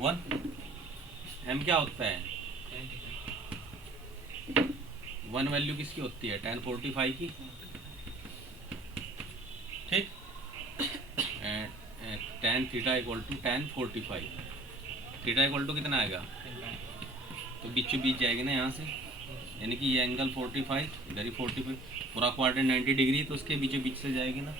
1। m क्या होता है, 1 वैल्यू किसकी होती है, tan 45 की, ठीक। tan theta equal to tan 45, theta equal to कितना आएगा, तो बीचों बीच जाएगी ना यहाँ से, यानी कि ये एंगल 45, इधर ही 45, पूरा क्वाड्रेंट 90 डिग्री, तो उसके बीचों बीच से जाएगी ना,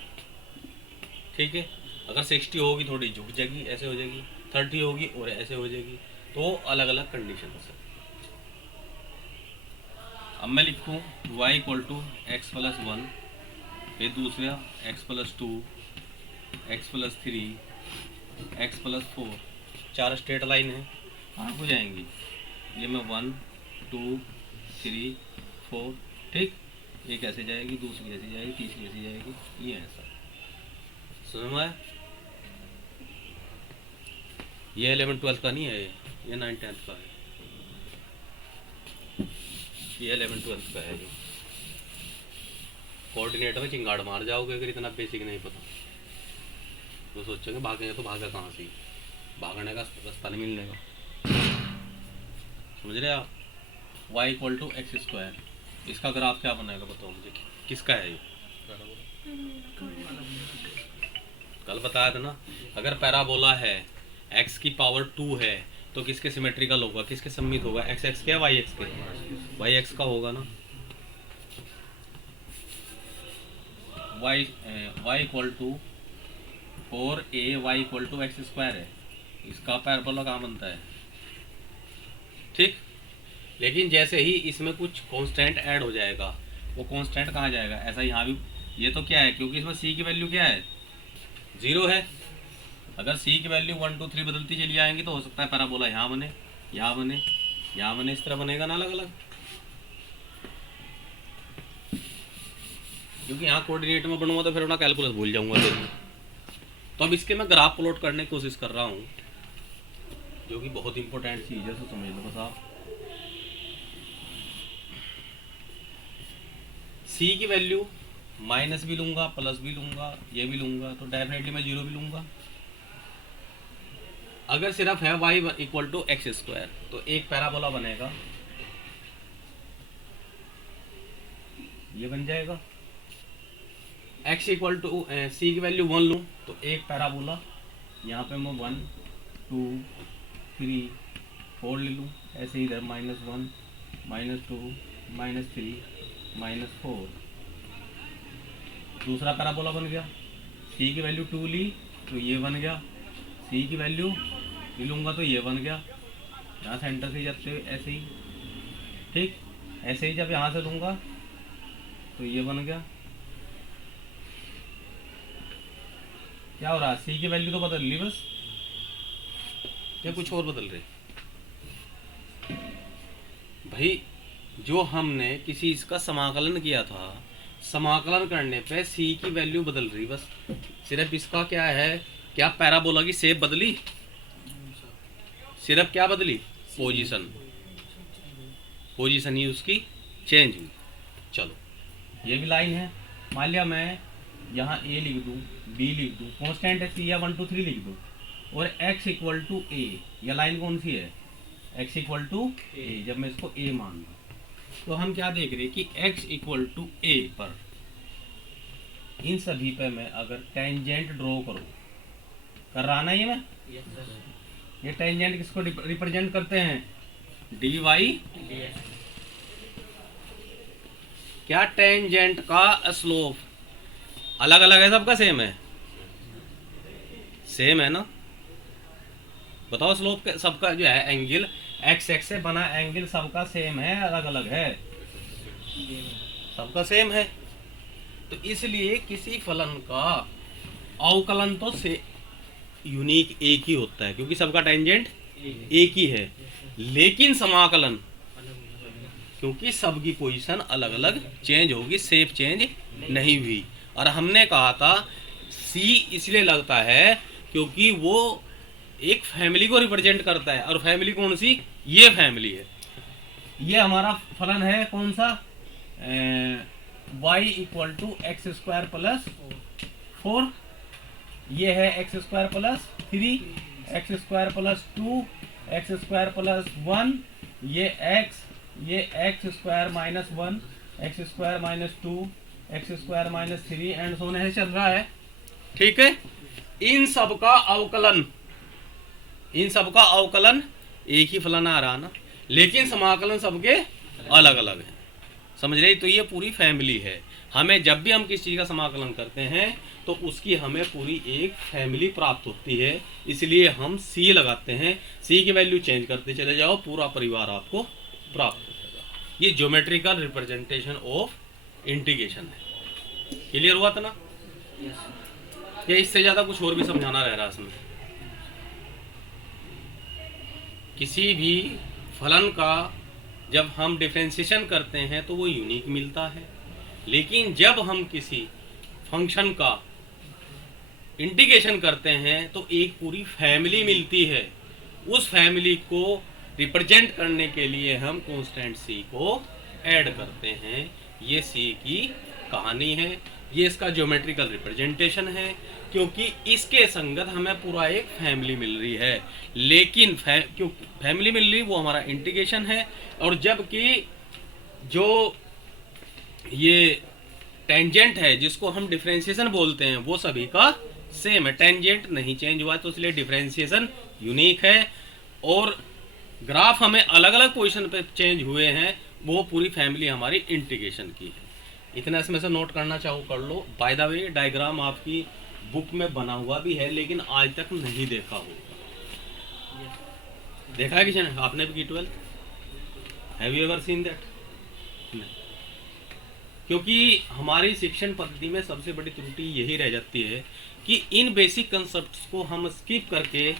ठीक है। अगर 60 होगी थोड़ी झुक जाएगी, ऐसे हो जाएगी, 30 होगी और ऐसे हो जाएगी, तो अलग अलग कंडीशन है। अब मैं लिखूँ y equal to X plus 1, फिर दूसरा x plus 2, x plus 3, x plus 4, 4 straight line है, कहाँ हो जाएंगी, ये में 1 2 3 4, ठीक। एक ऐसे जाएगी, दूसरी ऐसी जाएगी, तीसरी ऐसी जाएगी, ये ऐसा, समझ में आया। ये 11 12 का नहीं है, ये 9 10 का है, ये 11 12 का है। ये कोऑर्डिनेटर में चिंगाड़ मार जाओगे अगर इतना बेसिक नहीं पता, तो सोचोगे भागेंगे, तो भागा कहाँ से, भागने का रास्ता नहीं मिलने का, समझ रहे आप। y equal to X square, इसका ग्राफ क्या बनाएगा बताओ मुझे, किसका है ये, कल बताया था ना, अगर पैराबोला है x की पावर 2 है तो किसके सिमेट्रिकल होगा, किसके सम्मित होगा, x x के या y x के, y x का होगा ना। y equal to 4ay equal to X square है, इसका पैराबोला कहाँ बनता है, ठीक। लेकिन जैसे ही इसमें कुछ कांस्टेंट ऐड हो जाएगा, वो कांस्टेंट कहाँ जाएगा, ऐसा यहाँ भी, ये तो क्या है, क्योंकि इसमें c की वैल्यू क्या है, 0 है। अगर c की वैल्यू 1 2 3 बदलती चली जाएंगी तो हो सकता है पैराबोला यहाँ बने, यहाँ बने, यहाँ बने, इस तरह बनेगा ना अलग अलग, क्योंकि यहाँ कोऑर्डिनेट में बनूंगा तो फिर अपना कैलकुलस भूल जाऊंगा फिर। तो अब इसके मैं ग्राफ प्लॉट करने की कोशिश कर रहा हूँ, जो कि बहुत इंपॉर्टेंट चीज़ है, तो समझ लो बस आप। सी की वैल्यू माइनस भी लूंगा, प्लस भी लूंगा, ये भी लूंगा, तो डेफिनेटली मैं 0 भी लूंगा। अगर सिर्फ है y equal to X square, तो एक पैराबोला बनेगा, ये बन जाएगा। x इक्वल टू सी की वैल्यू 1 लूँ तो एक पैराबोला, यहाँ पे मैं 1 2 3 4 ले लूँ, ऐसे इधर -1 -2 -3 -4, दूसरा पैराबोला बन गया। सी की वैल्यू 2 ली तो ये बन गया, सी की वैल्यू लूँगा तो ये बन गया, यहाँ सेंटर से जाते हुए ऐसे ही, ठीक। ऐसे ही जब यहाँ से लूँगा तो ये बन गया, क्या हो रहा है, सी की वैल्यू तो बदल ली बस, क्या कुछ और बदल रहे भाई? जो हमने किसी इसका समाकलन किया था, समाकलन करने पे सी की वैल्यू बदल रही बस। सिर्फ इसका क्या है, क्या पैराबोला की शेप बदली, सिर्फ क्या बदली, पोजीशन, पोजीशन ही उसकी चेंज हुई। चलो ये भी लाइन है, मान लिया मैं यहाँ ए लिख दूँ, बी लिख दूँ, कॉन्स्टेंट है सी या 1 2 3 लिख दूँ, और x इक्वल टू ए, यह लाइन कौन सी है, x इक्वल टू ए। जब मैं इसको a मान लूँ तो हम क्या देख रहे हैं कि x इक्वल टू ए पर इन सभी पे मैं अगर टेंजेंट ड्रॉ करूँ, कर रहा ना ये मैं, यस सर। ये टेंजेंट किसको रिप्रेजेंट करते हैं, डी वाई। डीएस। क्या टेंजेंट का स्लोप अलग अलग है, सबका सेम है, सेम है ना? बताओ स्लोप सबका जो है एंगल एक्स एक्स से बना एंगल सबका सेम है, अलग अलग है, सबका सेम है। तो इसलिए किसी फलन का अवकलन तो से यूनिक एक ही होता है, क्योंकि सबका टेंजेंट एक ही है। लेकिन समाकलन क्योंकि सबकी पोजीशन अलग अलग चेंज होगी, शेप चेंज नहीं हुई। और हमने कहा था सी इसलिए लगता है क्योंकि वो एक फैमिली को रिप्रेजेंट करता है, और फैमिली कौन सी, ये फैमिली है। ये हमारा फलन है कौन सा, y equal to X square plus 4, ये है X square plus 3, X square plus 2, X square plus 1, ये X square minus 1, X square minus 2, X square minus 3 and so on चल रहा है। ठीक है, इन सब का अवकलन, इन सब का अवकलन एक ही फलन आ रहा ना, लेकिन समाकलन सबके अलग अलग है, समझ रहे? तो ये पूरी फैमिली है। हमें जब भी हम किसी चीज़ का समाकलन करते हैं तो उसकी हमें पूरी एक फैमिली प्राप्त होती है, इसलिए हम सी लगाते हैं। सी की वैल्यू चेंज करते चले जाओ, पूरा परिवार आपको प्राप्त हो जाएगा। ये ज्योमेट्रिकल रिप्रेजेंटेशन ऑफ इंटीग्रेशन है। क्लियर हुआ था ना? या इससे ज़्यादा कुछ और भी समझाना रह रहा है इसमें? किसी भी फलन का जब हम डिफरेंशिएशन करते हैं तो वो यूनिक मिलता है, लेकिन जब हम किसी फंक्शन का इंटीग्रेशन करते हैं तो एक पूरी फैमिली मिलती है। उस फैमिली को रिप्रेजेंट करने के लिए हम कांस्टेंट सी को ऐड करते हैं। ये सी की कहानी है, ये इसका ज्योमेट्रिकल रिप्रेजेंटेशन है, क्योंकि इसके संगत हमें पूरा एक फैमिली मिल रही है। लेकिन क्यों फैमिली मिल रही, वो हमारा इंटीग्रेशन है। और जबकि जो ये टेंजेंट है जिसको हम डिफरेंशिएशन बोलते हैं वो सभी का सेम है, टेंजेंट नहीं चेंज हुआ, तो इसलिए डिफरेंशिएशन यूनिक है। और ग्राफ हमें अलग अलग पोजीशन पे चेंज हुए हैं, वो पूरी फैमिली हमारी इंटीग्रेशन की है। इतना इसमें से नोट करना चाहो कर लो। बाय द वे डायग्राम आपकी बुक में बना हुआ भी है, लेकिन आज तक नहीं देखा होगा। देखा है किसी ने? आपने भी की 12th? Have you ever seen that? नहीं, क्योंकि हमारी शिक्षण पद्धति में सबसे बड़ी त्रुटि यही रह जाती है कि इन बेसिक कंसेप्ट्स को हम स्किप करके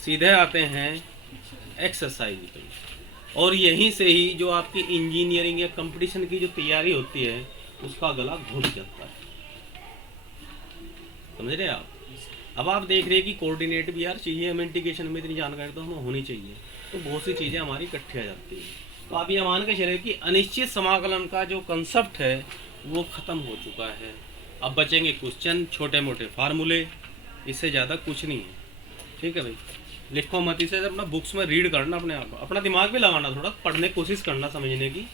सीधे आते हैं एक्सरसाइज पे, और यहीं से ही जो आपकी इंजीनियरिंग या कंपटीशन की जो तैयारी होती है उसका गला घुट जाता है। समझ रहे आप? अब आप देख रहे हैं कि कोऑर्डिनेट भी यार चाहिए, हमें इंटीग्रेशन में इतनी जानकारी तो हमें होनी चाहिए, तो बहुत सी चीज़ें हमारी इकट्ठी आ जाती हैं। तो आप ये मान के चले कि अनिश्चित समाकलन का जो कंसेप्ट है वो ख़त्म हो चुका है। अब बचेंगे क्वेश्चन, छोटे मोटे फार्मूले, इससे ज़्यादा कुछ नहीं है। ठीक है भाई, लिखो मत इसे, अपना बुक्स में रीड करना, अपने आप अपना दिमाग भी लगाना, थोड़ा पढ़ने की कोशिश करना, समझने की।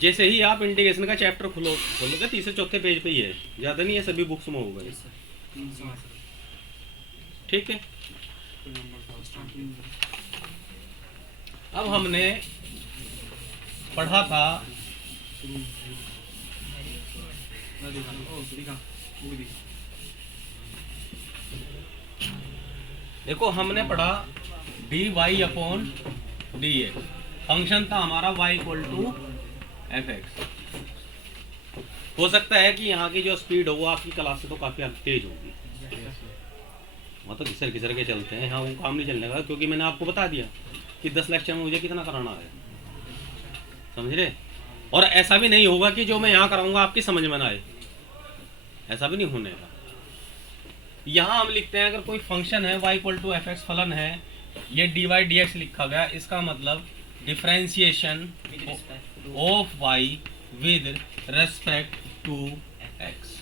जैसे ही आप इंटीग्रेशन का चैप्टर खोलोगे तीसरे चौथे पेज पे ही है, ज़्यादा नहीं है, सभी बुक्स में होगा। ठीक है, अब हमने पढ़ा था देखो, हमने पढ़ा dy upon D X. Function था हमारा y equal to F X. हो सकता है कि यहाँ की जो स्पीड हो वो आपकी क्लास से तो काफ़ी तेज होगी, वहाँ तो घिसर घिसर के चलते हैं, यहाँ वो काम नहीं चलने का, क्योंकि मैंने आपको बता दिया कि 10 लेक्चर में मुझे कितना कराना है, समझ रहे। और ऐसा भी नहीं होगा कि जो मैं यहाँ कराऊंगा आपकी समझ में ना आए, ऐसा भी नहीं होने का। यहाँ हम लिखते हैं अगर कोई फंक्शन है y equal to F X फलन है, ये डी वाई डी एक्स लिखा गया, इसका मतलब differentiation With respect to of y with respect to x।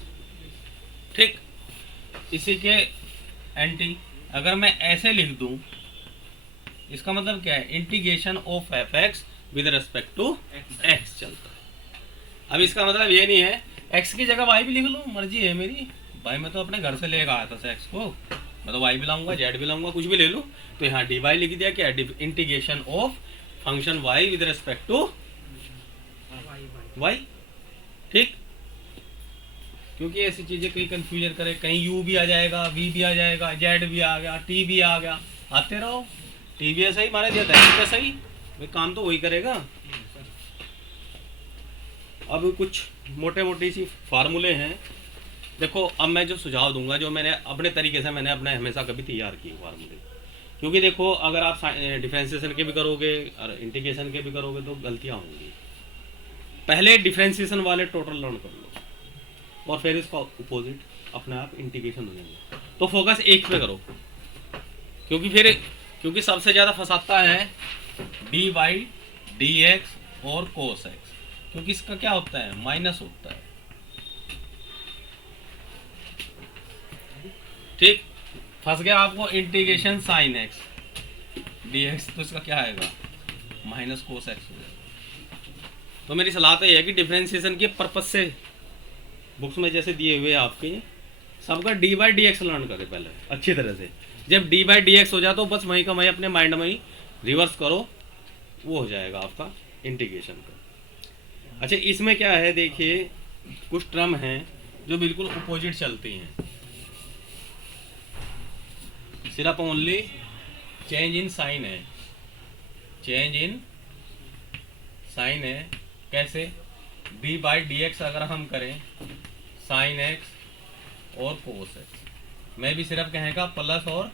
ठीक, इसी के एंटी अगर मैं ऐसे लिख दूं, इसका मतलब क्या है, integration of F X with respect to x चलता है। अब इसका मतलब ये नहीं है x की जगह y भी लिख लूं, मर्जी है मेरी भाई, मैं तो अपने घर से लेकर आया था x को, मैं तो y भी लाऊंगा z भी लाऊंगा, कुछ भी ले लूं। तो यहाँ dy लिख दिया, क्या integration of function y with respect to y। ठीक, क्योंकि ऐसी चीजें कहीं कंफ्यूजन करे, कहीं u भी आ जाएगा, v भी आ जाएगा, z भी आ गया, t भी आ गया, आते रहो, t भी ऐसा ही मारे दिया था, ऐसा ही भाई, काम तो वही करेगा। अब कुछ मोटे मोटी सी फार्मूले हैं, देखो अब मैं जो सुझाव दूंगा, जो मैंने अपने तरीके से मैंने अपने हमेशा कभी तैयार किए फार्मूले, क्योंकि देखो अगर आप डिफरेंशिएशन के भी करोगे और इंटीग्रेशन के भी करोगे तो गलतियां होंगी। पहले डिफरेंशिएशन वाले टोटल लर्न कर लो और फिर इसका अपोजिट अपने आप इंटीग्रेशन हो जाएंगे। तो फोकस एक पे करो, क्योंकि सबसे ज़्यादा फंसाता है डी वाई डी एक्स और कोस एक्स, क्योंकि इसका क्या होता है, माइनस होता है। ठीक, फंस गया आपको integration sine x D x, तो इसका क्या आएगा, माइनस कोस एक्स हो जाएगा। तो मेरी सलाह तो ये है कि डिफरेंशिएशन के पर्पज से बुक्स में जैसे दिए हुए आपके सबका D by D x learn करें पहले अच्छी तरह से। जब डी बाई डी एक्स हो जाए तो बस वहीं का वहीं अपने माइंड में ही रिवर्स करो, वो हो जाएगा आपका इंटीग्रेशन का। अच्छा, इसमें क्या है देखिए, कुछ टर्म हैं जो बिल्कुल अपोजिट चलती हैं, सिर्फ ओनली चेंज इन साइन है, चेंज इन साइन है। कैसे, डी बाई डी एक्स अगर हम करें साइन एक्स और कोस एक्स, मैं भी सिर्फ कहेगा प्लस और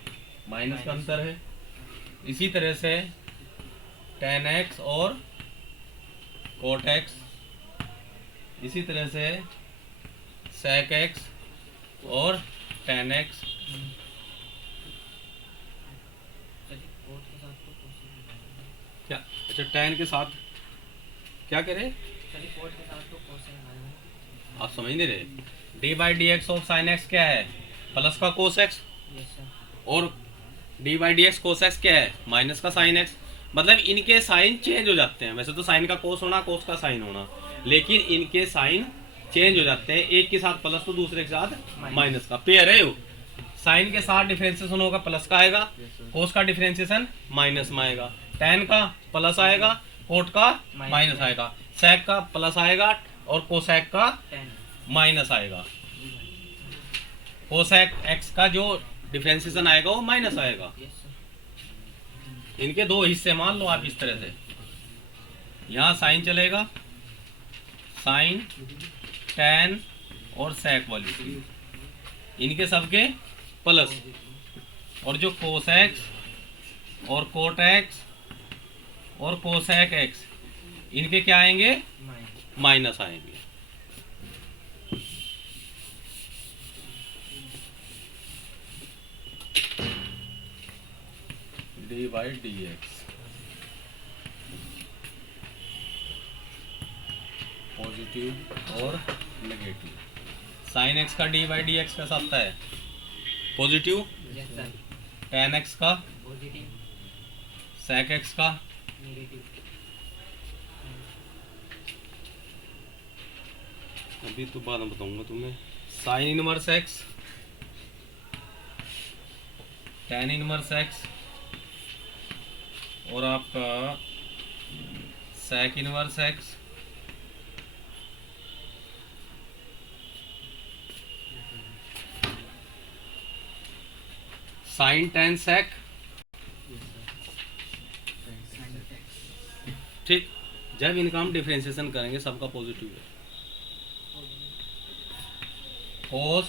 माइनस का अंतर है। इसी तरह से टेन एक्स और कोट एक्स, इसी तरह से सेक एक्स और टेन एक्स। क्या, अच्छा टेन के साथ क्या करें, आप समझ नहीं रहे। D by D x of sine X क्या है, प्लस का कोस एक्स, और D by D x cos x क्या है, माइनस का साइन एक्स। मतलब इनके साइन चेंज हो जाते हैं, वैसे तो साइन का कोस होना, कोस का साइन होना, लेकिन इनके साइन चेंज हो जाते हैं, एक के साथ प्लस तो दूसरे के साथ माइनस का पेयर है। वो साइन के साथ डिफरेंशिएशन होगा प्लस का आएगा, कोस का डिफरेंशिएशन माइनस में आएगा, टेन का प्लस आएगा, कोट का माइनस आएगा, सेक का प्लस आएगा और कोसेक का माइनस आएगा। कोसेक एक्स का जो डिफरेंशिएशन आएगा वो माइनस आएगा। इनके दो हिस्से मान लो आप इस तरह से, यहाँ साइन चलेगा, साइन टेन और सेक वाली, इनके सबके प्लस, और जो कोसेक्स और कोट एक्स और कोसेक एक्स, इनके क्या आएंगे, माइनस आएंगे। D by D x positive और नेगेटिव। साइन एक्स का डी बाई डी एक्स कैसा आता है, पॉजिटिव, टेन एक्स का, सेक एक्स का, अभी तो बाद में बताऊंगा तुम्हें। Sine inverse X, tan inverse X और आपका sec inverse X, sine tan sec. ठीक, जब इनका हम डिफरेंशिएशन करेंगे सबका पॉजिटिव है। कोस,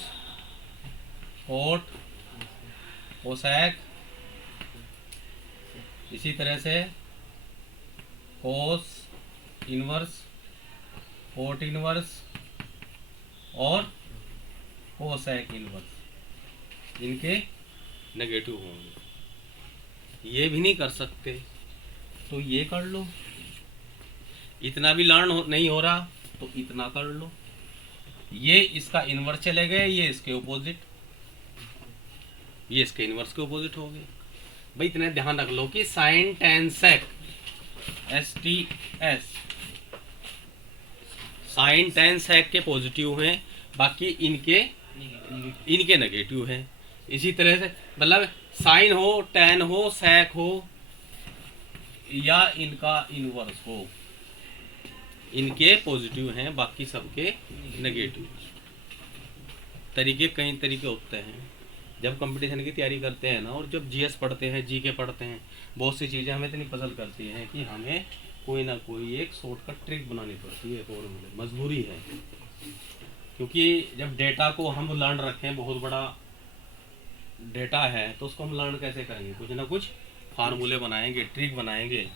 कोट, कोसेक, इसी तरह से कोस इनवर्स, कोट इनवर्स और कोसेक इनवर्स इनके नेगेटिव होंगे। ये भी नहीं कर सकते तो ये कर लो, इतना भी नहीं हो रहा तो इतना कर लो। ये इसका इनवर्स चले गए, ये इसके ऑपोजिट, ये इसके इनवर्स के ऑपोजिट हो गए। भाई इतना ध्यान रख लो कि sine tan sec STS sine tan sec के पॉजिटिव हैं, बाकी इनके नेगेटिव हैं। इसी तरह से मतलब साइन हो, टेन हो, सेक हो या इनका इनवर्स हो, इनके पॉजिटिव हैं, बाकी सबके नेगेटिव। तरीके कई तरीके होते हैं। जब कंपटीशन की तैयारी करते हैं ना, और जब GS पढ़ते हैं, GK पढ़ते हैं, बहुत सी चीज़ें हमें इतनी पसंद करती हैं कि हमें कोई ना कोई एक शॉर्टकट ट्रिक बनानी पड़ती है, फॉर्मूले मजबूरी है। क्योंकि जब डेटा को हम लर्न रखें, बहुत बड़ा डेटा है, तो उसको हम लर्न कैसे करेंगे? कुछ ना कुछ फार्मूले बनाएंगे, ट्रिक बनाएंगे।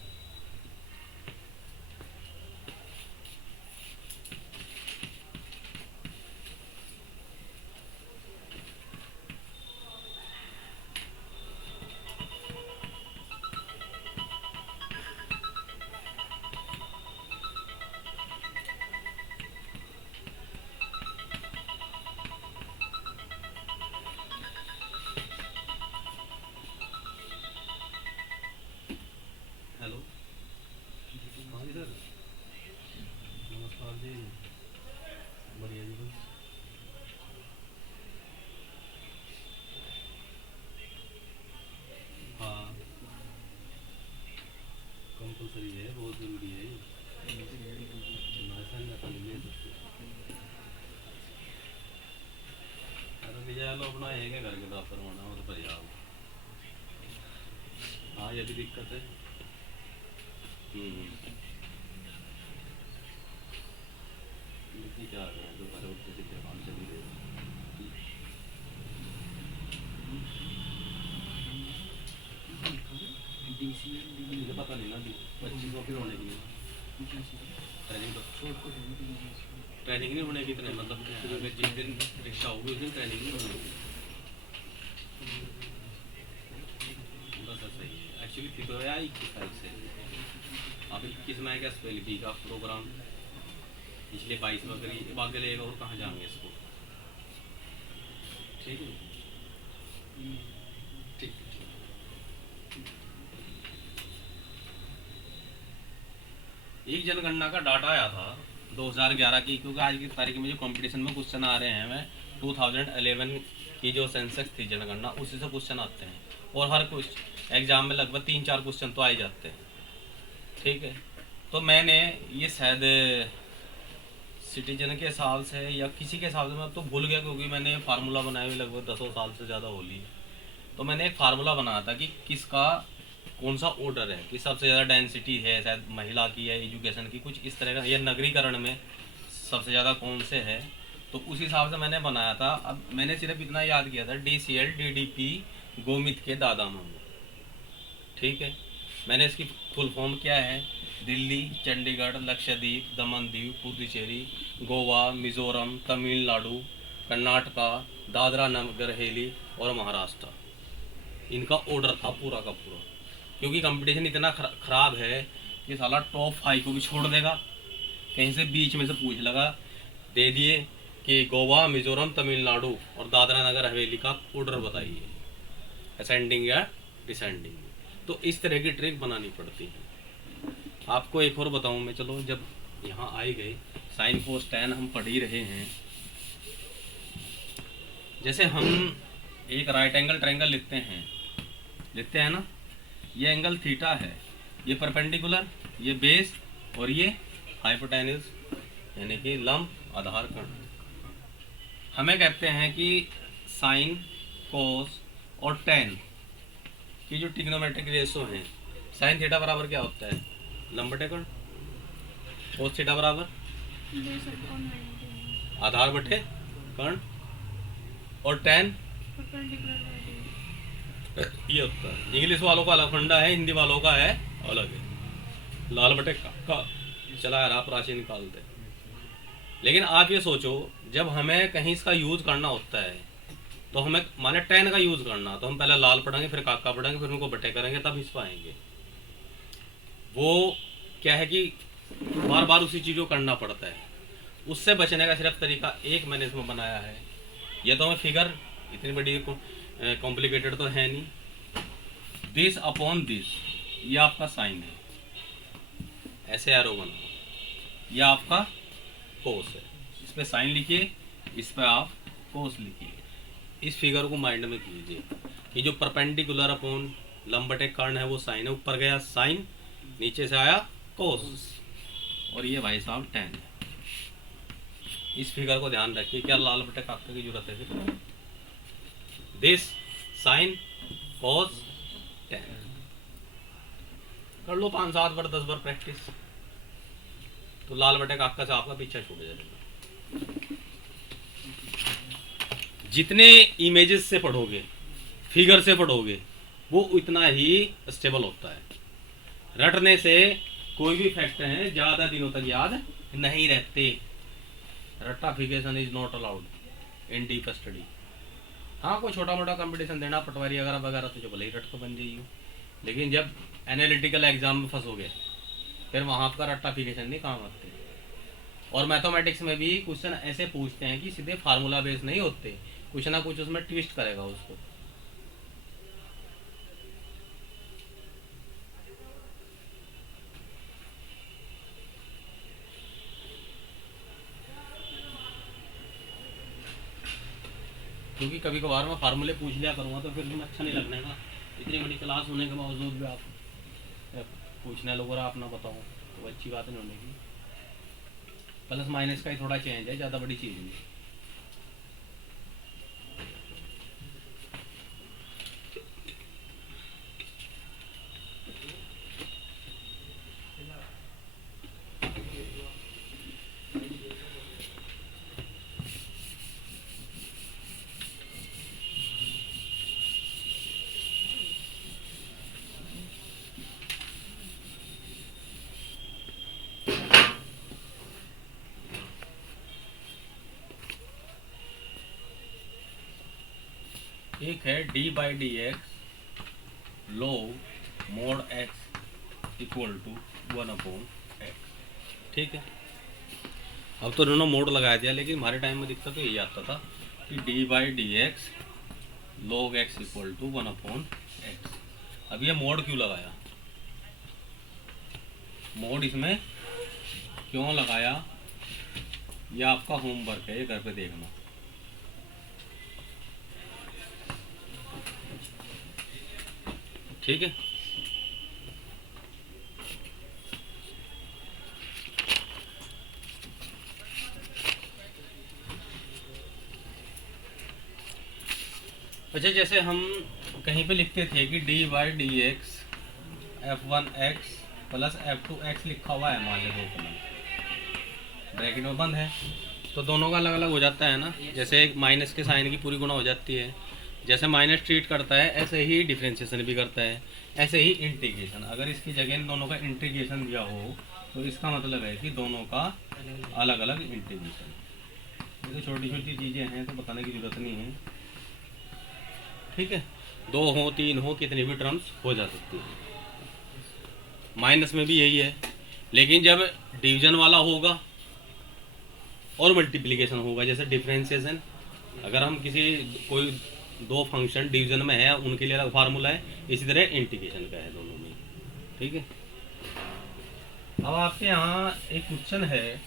हेलो, हाँ जी सर, नमस्कार जी, बढ़िया जी बस। हाँ, कंपलसरी है, बहुत ज़रूरी है। अरे विजय लो अपना है क्या घर के बराबर होना हो तो पर्याप्त। हाँ ये भी दिक्कत है। देखिए क्या आ गया, दोबारा उठते थे काम चली गई। मुझे पता नहीं ना अभी 25 को फिर होने की ट्रेनिंग, तो ट्रेनिंग नहीं होने की तरह, मतलब अगर जिस दिन परीक्षा होगी उस दिन ट्रेनिंग नहीं होगी। बस ऐसा ही है एक्चुअली। थी तो है 21 तारीख से, अब 21 में आएगा SPLB का प्रोग्राम, पिछले 22 में अगर भाग लेगा और कहाँ जाएंगे इसको। ठीक है, ठीक है। एक जनगणना का डाटा आया था 2011 की, क्योंकि आज की तारीख में जो कंपटीशन में क्वेश्चन आ रहे हैं, मैं 2011 की जो सेंसेक्स थी जनगणना, उसी से क्वेश्चन आते हैं। और हर क्वेश्चन एग्जाम में लगभग 3-4 क्वेश्चन तो आ ही जाते हैं। ठीक है, तो मैंने ये शायद सिटीजन के हिसाब से या किसी के हिसाब से, मैं तो भूल गया क्योंकि मैंने फार्मूला बनाए हुए लगभग 10 साल से ज़्यादा हो ली। तो मैंने एक फार्मूला बनाया था कि किसका कौन सा ऑर्डर है, कि सबसे ज़्यादा डेंसिटी है शायद महिला की या एजुकेशन की, कुछ इस तरह का, या नगरीकरण में सबसे ज़्यादा कौन से है। तो उस हिसाब से मैंने बनाया था। अब मैंने सिर्फ इतना याद किया था, DCL DDP गोमित के दादा मामू। ठीक है, मैंने इसकी फुल फॉर्म क्या है, दिल्ली, चंडीगढ़, लक्षद्वीप, दमन दीव, पुडुचेरी, गोवा, मिजोरम, तमिलनाडु, कर्नाटका, दादरा नगर हवेली और महाराष्ट्र। इनका ऑर्डर था पूरा का पूरा, क्योंकि कंपटीशन इतना खराब है कि साला टॉप 5 को भी छोड़ देगा, कहीं से बीच में से पूछ लगा, दे दिए कि गोवा, मिजोरम, तमिलनाडु और दादरा नगर हवेली का ऑर्डर बताइए, असेंडिंग या डिसेंडिंग। तो इस तरह की ट्रिक बनानी पड़ती है। आपको एक और बताऊं मैं, चलो जब यहाँ आए गए, साइन कोस टेन हम पढ़ ही रहे हैं। जैसे हम एक राइट एंगल ट्रायंगल लिखते हैं ना, ये एंगल थीटा है, ये परपेंडिकुलर, ये बेस और ये हाइपोटेन्यूज यानी कि लंब आधार कोण। हमें कहते हैं कि साइन, कोस और टेन की जो ट्रिग्नोमेट्रिक रेशो है, साइन थीटा बराबर क्या होता है, लंब बटे कोण। कोस थीटा बराबर बेस अपॉन 90 आधार बटे कर्ण और tan परपेंडिकुलर बाय डी। ये होता है। इंग्लिश वालों का अलग फंडा है, हिंदी वालों का है अलग है। लाल बटे का चला रहा राशि निकालते हैं। लेकिन आप ये सोचो, जब हमें कहीं इसका यूज करना होता है तो हमें माने tan का यूज करना, तो हम पहले लाल पढ़ेंगे, फिर काका पढ़ेंगे, फिर उनको बटे करेंगे, तब इस पाएंगे। वो क्या है कि बार बार उसी चीज़ को करना पड़ता है। उससे बचने का सिर्फ तरीका एक मैंने इसमें बनाया है। ये तो हमें फिगर इतनी बड़ी कॉम्प्लिकेटेड तो है नहीं। दिस अपॉन दिस, ये आपका साइन है, ऐसे एरो बनाओ, ये आपका कोस है। इस पे साइन लिखिए, इस पे आप कोस लिखिए। इस फिगर को माइंड में कीजिए कि जो परपेंडिकुलर अपॉन लंब बटे कर्ण है वो साइन है, ऊपर गया साइन, नीचे से आया कोस, और ये भाई साहब tan है। इस फिगर को ध्यान रखिए, क्या लाल बटे काका की जरूरत है फिर? This sine cos tan। कर लो 5-7 बार 10 बार प्रैक्टिस, तो लाल बटे काका से आपका पीछा छूट जाएगा। जितने इमेजेस से पढ़ोगे, फिगर से पढ़ोगे, वो उतना ही स्टेबल होता है। रटने से कोई भी फैक्ट है ज्यादा दिनों तक याद नहीं रहते। रट्टाफिकेशन is not allowed in deep study. हाँ, कोई छोटा मोटा कंपटीशन देना, पटवारी वगैरह वगैरह, तो जो भले ही रट तो बन जाइए, लेकिन जब एनालिटिकल एग्जाम में फंसोगे फिर वहाँ आपका रट्टाफिकेशन नहीं काम आते। और मैथमेटिक्स में भी क्वेश्चन ऐसे पूछते हैं कि सीधे फार्मूला बेस नहीं होते, कुछ ना कुछ उसमें ट्विस्ट करेगा उसको। क्योंकि कभी कभार मैं फार्मूले पूछ लिया करूँगा तो फिर तुम्हें अच्छा नहीं लगने का। इतनी बड़ी क्लास होने के बावजूद भी आप पूछने लोगों आप ना बताओ तो अच्छी बात नहीं होने की। प्लस माइनस का ही थोड़ा चेंज है, ज़्यादा बड़ी चीज़ नहीं। एक है D by D X log mod x equal to 1/x। ठीक है, अब तो दोनों मोड लगा दिया, लेकिन हमारे टाइम में दिक्कत तो यही आता था कि D by D X log x equal to 1/x। अब ये मोड क्यों लगाया, मोड इसमें क्यों लगाया, ये आपका होमवर्क है, ये घर पे देखना। ठीक है, अच्छा, जैसे हम कहीं पे लिखते थे कि D by D x f1x plus f2x लिखा हुआ है, मान लो ब्रैकेट में बंद है, तो दोनों का अलग अलग हो जाता है ना। जैसे एक माइनस के साइन की पूरी गुणा हो जाती है, जैसे माइनस ट्रीट करता है ऐसे ही डिफरेंशिएशन भी करता है, ऐसे ही इंटीग्रेशन। अगर इसकी जगह इन दोनों का इंटीग्रेशन दिया हो तो इसका मतलब है कि दोनों का अलग अलग इंटीग्रेशन। ये तो छोटी छोटी चीज़ें हैं तो बताने की जरूरत नहीं है। ठीक है, 2 हो 3 हो कितनी भी टर्म्स हो जा सकती है। माइनस में भी यही है, लेकिन जब डिवीजन वाला होगा और मल्टीप्लिकेशन होगा, जैसे डिफरेंशिएशन, अगर हम किसी कोई 2 फंक्शन डिवीजन में है उनके लिए अलग फार्मूला है, इसी तरह इंटीग्रेशन का है दोनों में। ठीक है, अब आपके यहाँ एक क्वेश्चन है,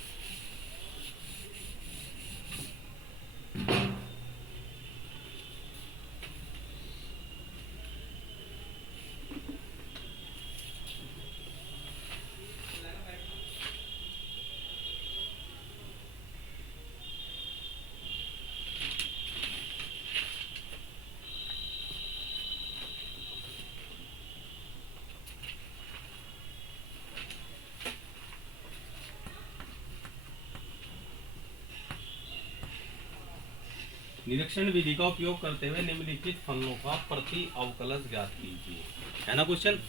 निरीक्षण विधि का उपयोग करते हुए निम्नलिखित फलनों का प्रति अवकलज ज्ञात कीजिए। है ना क्वेश्चन?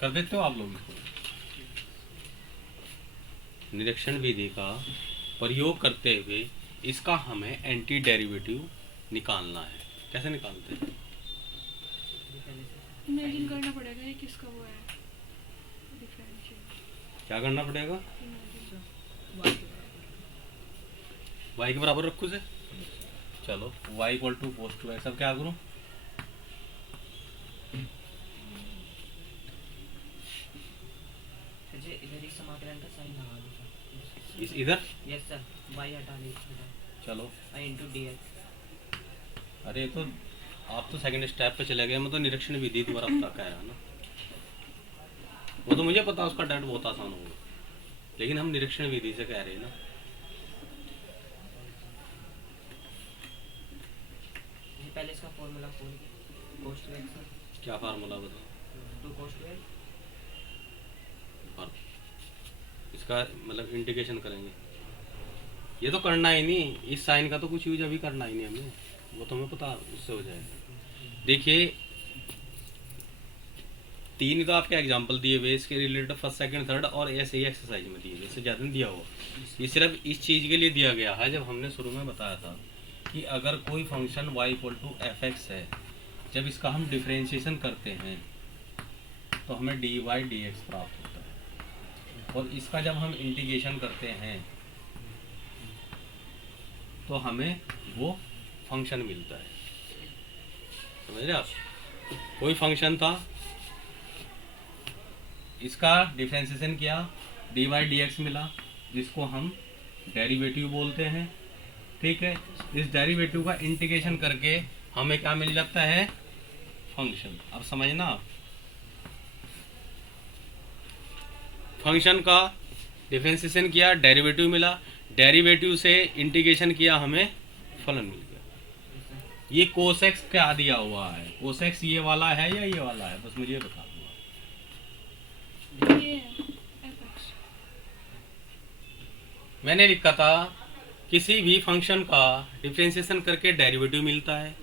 कर देते हो आप लोग इसको? निरीक्षण विधि का प्रयोग करते हुए इसका हमें एंटी डेरिवेटिव निकालना है। कैसे निकालते हैं? इमेजिन करना पड़ेगा ये किसका वो है डिफरेंशियल। क्या करना पड़ेगा? इमेजिन y के बराबर रखो से। चलो y equal to cos 2x। अब क्या करूं? मुझे इधर ही समाकलन का साइन लगा दो सर। इस इधर यस सर, y हटा लीजिए। चलो। i into D x. अरे तो आप तो सेकंड स्टेप पे चले गए। मैं तो निरीक्षण विधि द्वारा पता कह रहा ना। वो तो मुझे पता उसका डैट बहुत आसान होगा, लेकिन हम निरीक्षण विधि से कह रहे हैं ना। ये पहले इसका फॉर्मूला खोल के cos 2x सर। क्या फार्मूला बताओ? 2 cos 2x। और इसका मतलब इंटीग्रेशन करेंगे। ये तो करना ही नहीं, इस साइन का तो कुछ यूज अभी करना ही नहीं हमें, वो तो हमें पता उससे हो जाएगा। देखिए 3 ही तो आपके एग्जांपल दिए हुए, इसके रिलेटेड फर्स्ट सेकंड थर्ड और ऐसे ही एक्सरसाइज में दिए, इससे ज़्यादा नहीं दिया हुआ। ये सिर्फ इस चीज़ के लिए दिया गया है, जब हमने शुरू में बताया था कि अगर कोई function y equal to F X है, जब इसका हम डिफ्रेंशिएशन करते हैं तो हमें dy dx प्राप्त होता है, और इसका जब हम इंटीग्रेशन करते हैं तो हमें वो फंक्शन मिलता है। समझ रहे आप? कोई फंक्शन था, इसका डिफरेंशिएशन किया, dy dx मिला, जिसको हम डेरिवेटिव बोलते हैं। ठीक है, इस डेरिवेटिव का इंटीग्रेशन करके हमें क्या मिल जाता है? फंक्शन। अब समझना आप, फंक्शन का डिफरेंशिएशन किया, डेरिवेटिव मिला, डेरिवेटिव से इंटीग्रेशन किया, हमें फलन मिल गया। ये cos x क्या दिया हुआ है? cos x ये वाला है या ये वाला है? बस मुझे बता दो। ये fx। मैंने लिखा था किसी भी फंक्शन का डिफरेंशिएशन करके डेरिवेटिव मिलता है।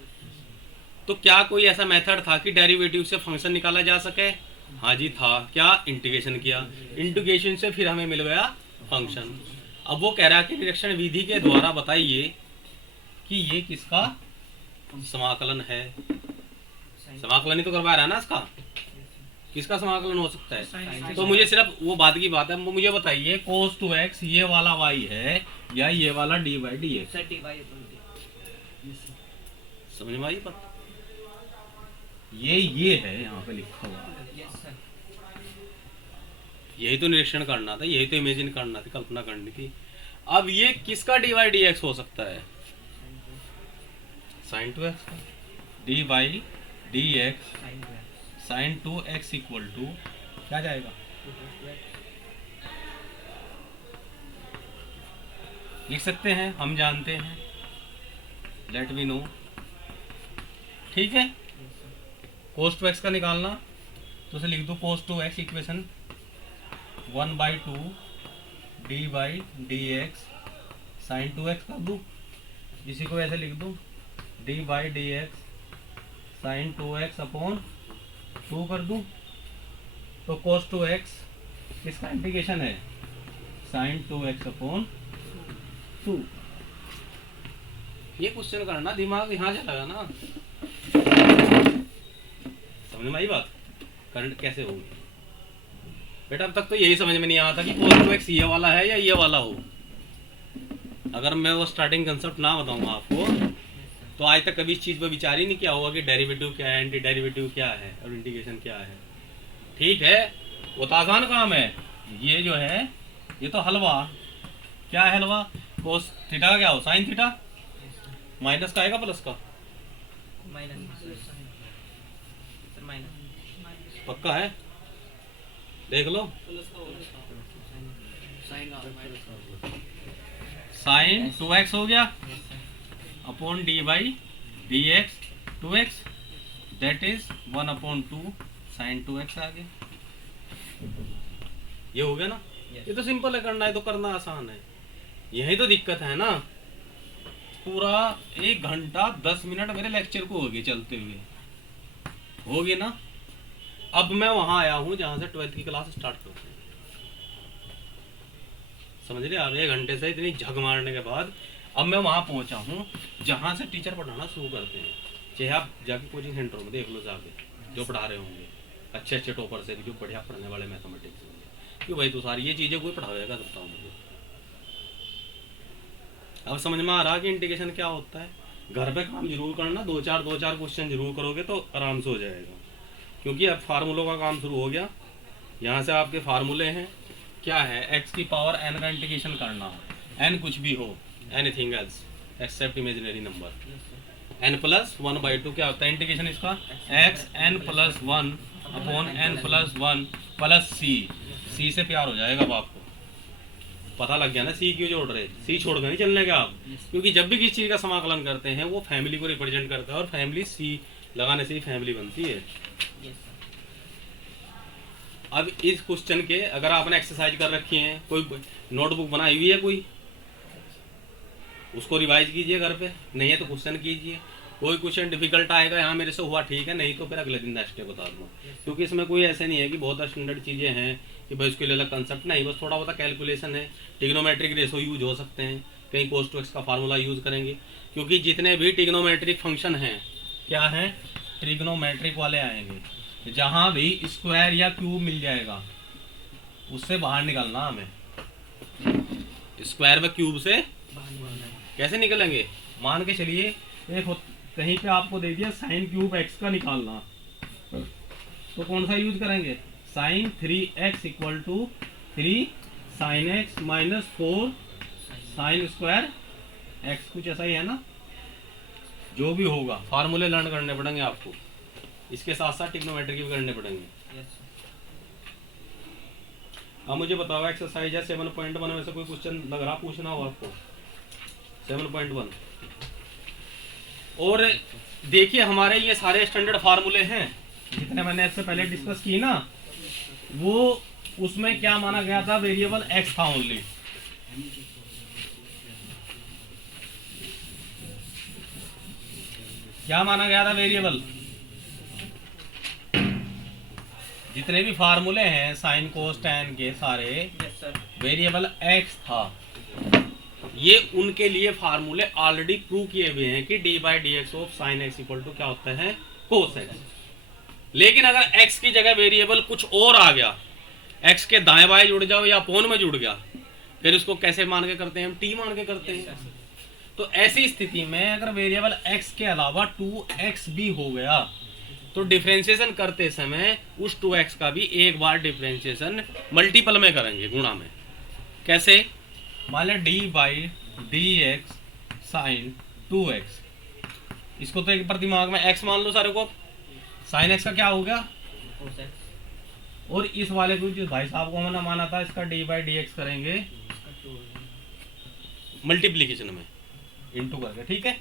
तो क्या कोई ऐसा मेथड था कि डेरिवेटिव से फंक्शन निकाला जा सके? हाँ जी था। क्या? इंटीग्रेशन किया, इंटीग्रेशन से फिर हमें मिल गया फंक्शन। अब वो कह रहा है कि निरीक्षण विधि के द्वारा बताइए कि ये किसका समाकलन है। समाकलन ही तो करवा रहा है ना इसका, किसका समाकलन हो सकता है? तो मुझे सिर्फ वो बात की बात है, मुझे बताइए cos 2x ये वाला y है या ये वाला dy dx? सर dy अपन दे। समझ में आई बात? ये है यहाँ पे लिखा हुआ है। Yes sir. यही तो निरीक्षण करना था, यही तो इमेजिन करना थी, कल्पना करनी थी। अब ये किसका dy dx हो सकता है? sin 2x का dy dx sin 2x। sin 2x equal to क्या जाएगा? 2 cos 2x। लिख सकते हैं, हम जानते हैं, लेट वी नो। ठीक है, cos 2x का निकालना तो उसे लिख दो cos 2x equation 1/2 dy dx sin 2x कर दूँ, इसी को ऐसे लिख दूँ dy dx sin 2x upon 2 कर दूँ। तो cos 2x किसका इंटीग्रेशन है? sin 2x upon 2। ये क्वेश्चन करना, दिमाग यहाँ चलेगा ना। समझ में आई बात? करंट कैसे होगी बेटा? अब तक तो यही समझ में नहीं आता कि cos 2x ये वाला है या ये वाला हो। अगर मैं वो स्टार्टिंग कंसेप्ट ना बताऊंगा आपको तो आज तक कभी इस चीज़ पर विचार ही नहीं किया होगा कि डेरिवेटिव क्या है, एंटी डेरिवेटिव क्या है और इंटीग्रेशन क्या है। ठीक है, वो तो आसान काम है। ये जो है ये तो हलवा, क्या है हलवा? cos थीटा का क्या हो? sin थीटा माइनस का आएगा प्लस का? Minus sir, minus. पक्का है? देख लो, sin 2x हो गया upon dy dx 2x that is 1/2 sin 2x आ गया। ये हो गया ना? ये तो सिंपल है, करना है तो करना आसान है। यही तो दिक्कत है ना। पूरा 1 घंटा 10 मिनट मेरे लेक्चर को हो गए चलते हुए, हो गए ना। अब मैं वहां आया हूं जहां से 12th की क्लास स्टार्ट करते हैं, समझ रहे आप। 1 घंटे से इतनी झग मारने के बाद अब मैं वहां पहुंचा हूं जहां से टीचर पढ़ाना शुरू करते हैं। चाहे आप जाके कोचिंग सेंटर में देख लो, जाके जो पढ़ा रहे होंगे अच्छे अच्छे टॉपर से भी, जो बढ़िया पढ़ने वाले मैथमेटिक्स होंगे, क्यों भाई तू सारी ये चीजें कोई पढ़ाएगा, बताओ मुझे। अब समझ में आ रहा कि इंटीग्रेशन क्या होता है। घर पे काम जरूर करना, दो चार क्वेश्चन जरूर करोगे तो आराम से हो जाएगा, क्योंकि अब फार्मूलों का काम शुरू हो गया। यहाँ से आपके फार्मूले हैं, क्या है, x की पावर n का इंटीग्रेशन करना, n कुछ भी हो, anything else except imaginary number, n plus 1/2 क्या होता है इंटीग्रेशन इसका, x n plus 1 upon n plus 1 plus c से प्यार हो जाएगा। अब आपको पता लग गया ना सी क्यों जोड़ रहे, सी छोड़ कर नहीं चलने का आप, क्योंकि जब भी किसी चीज़ का समाकलन करते हैं वो फैमिली को रिप्रेजेंट करता है, और फैमिली सी लगाने से ही फैमिली बनती है। अब इस क्वेश्चन के अगर आपने एक्सरसाइज कर रखी है, कोई नोटबुक बनाई हुई है कोई, उसको रिवाइज कीजिए घर पे, नहीं है तो क्वेश्चन कीजिए। कोई क्वेश्चन डिफिकल्ट आएगा यहाँ मेरे से हुआ ठीक है, नहीं तो फिर अगले दिन नेक्स्ट डे बता दूँ, क्योंकि इसमें कोई ऐसे नहीं है कि बहुत स्टैंडर्ड चीज़ें हैं कि भाई उसके लिए अलग कंसेप्ट नहीं, बस थोड़ा बहुत कैलकुलेशन है। ट्रिग्नोमेट्रिक रेशो यूज हो सकते हैं, कहीं cos to x का फार्मूला यूज करेंगे, क्योंकि जितने भी ट्रिग्नोमेट्रिक फंक्शन हैं क्या हैं, ट्रिग्नोमेट्रिक वाले आएंगे। जहाँ भी स्क्वायर या क्यूब मिल जाएगा उससे बाहर निकलना हमें, स्क्वायर व क्यूब से कैसे निकलेंगे, मान के चलिए एक कहीं पे आपको दे दिया साइन क्यूब x का निकालना, तो कौन सा यूज करेंगे, sine 3x equal to 3 sine x minus 4 sine square x, कुछ ऐसा ही है ना। जो भी होगा फार्मूले लर्न करने पड़ेंगे आपको, इसके साथ साथ ट्रिग्नोमेट्री भी करने पड़ेंगे। अब मुझे बताओ एक्सरसाइज है 7.1 में से कोई क्वेश्चन लग रहा पूछना हो आपको, 7.1। और देखिए हमारे ये सारे स्टैंडर्ड फार्मूले हैं जितने मैंने इससे पहले डिस्कस की ना, वो उसमें क्या माना गया था, वेरिएबल x था ओनली। क्या माना गया था वेरिएबल, जितने भी फार्मूले हैं साइन कोस टैन के सारे वेरिएबल x था। ये उनके लिए फार्मूले ऑलरेडी प्रूव किए हुए हैं कि d/dx of sine x equal to क्या होता है, कोस x। लेकिन अगर x की जगह वेरिएबल कुछ और आ गया, x के दाएं बाएं जुड़ जाओ या अपोन में जुड़ गया, फिर उसको कैसे मान के करते हैं हम, t मान के करते हैं। तो ऐसी स्थिति में अगर वेरिएबल x के अलावा 2x भी हो गया तो डिफरेंशिएशन करते समय उस 2x का भी एक बार डिफरेंशिएशन मल्टीपल में करेंगे, गुणा में। कैसे, मान लें d/dx साइन 2x, इसको तो एक बार दिमाग में x मान लो सारे को, साइन x का क्या हो गया, और इस वाले को जो भाई साहब को हमने माना था इसका d/dx करेंगे मल्टीप्लीकेशन में इनटू करके, ठीक है।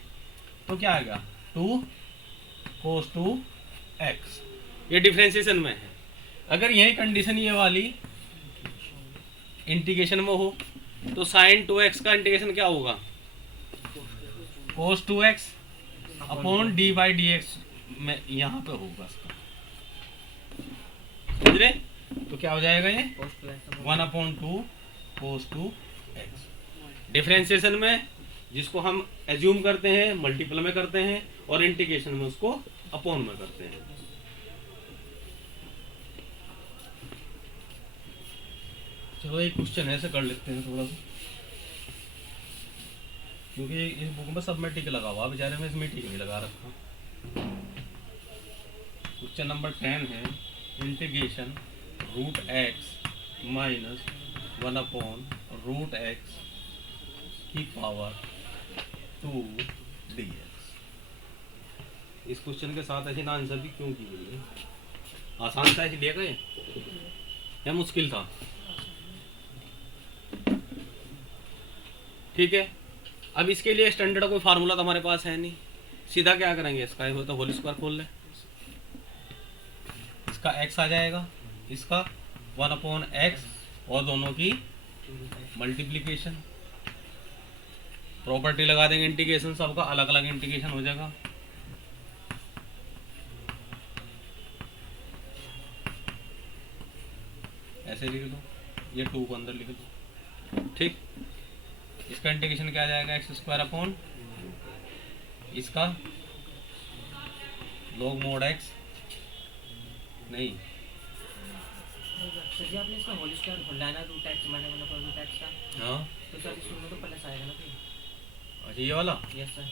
तो क्या आएगा 2 cos 2x, ये डिफरेंशिएशन में है। अगर यही कंडीशन ये वाली इंटीग्रेशन में हो तो साइन 2x का इंटीग्रेशन क्या होगा, cos 2x अपॉन d/dx में यहाँ पे होगा इसका, समझ रहे। तो क्या हो जाएगा ये 1/2 cos 2x। डिफरेंशिएशन में जिसको हम एज्यूम करते हैं मल्टीपल में करते हैं, और इंटीग्रेशन में उसको अपॉन में करते हैं। चलो एक क्वेश्चन ऐसे कर लेते हैं थोड़ा सा, क्योंकि इस बुक में सब में टिक लगा हुआ, बेचारे में इसमें टिक नहीं लगा रखा। क्वेश्चन नंबर 10 है, इंटीग्रेशन √x माइनस 1/√x की पावर 2dx। इस क्वेश्चन के साथ ऐसे आंसर भी क्यों की गई है, आसान था इसलिए गए या मुश्किल था, ठीक है। अब इसके लिए स्टैंडर्ड कोई फार्मूला तो हमारे पास है नहीं, सीधा क्या करेंगे, इसका हो तो होल स्क्वायर खोल ले, इसका x आ जाएगा, इसका 1/x और दोनों की मल्टीप्लिकेशन, प्रॉपर्टी लगा देंगे इंटीग्रेशन, सबका अलग अलग इंटीग्रेशन हो जाएगा। ऐसे लिख दो, ये 2 को अंदर लिख दो, ठीक। इसका इंटीग्रेशन क्या आ जाएगा, एक्स स्क्वायर अपॉन इसका log mod x, नहीं सर जी आपने इसका होल स्क्वायर खोला है ना, root X minus one upon root X का, हाँ तो सर इसमें तो प्लस आएगा ना फिर। अच्छा ये वाला, यस सर।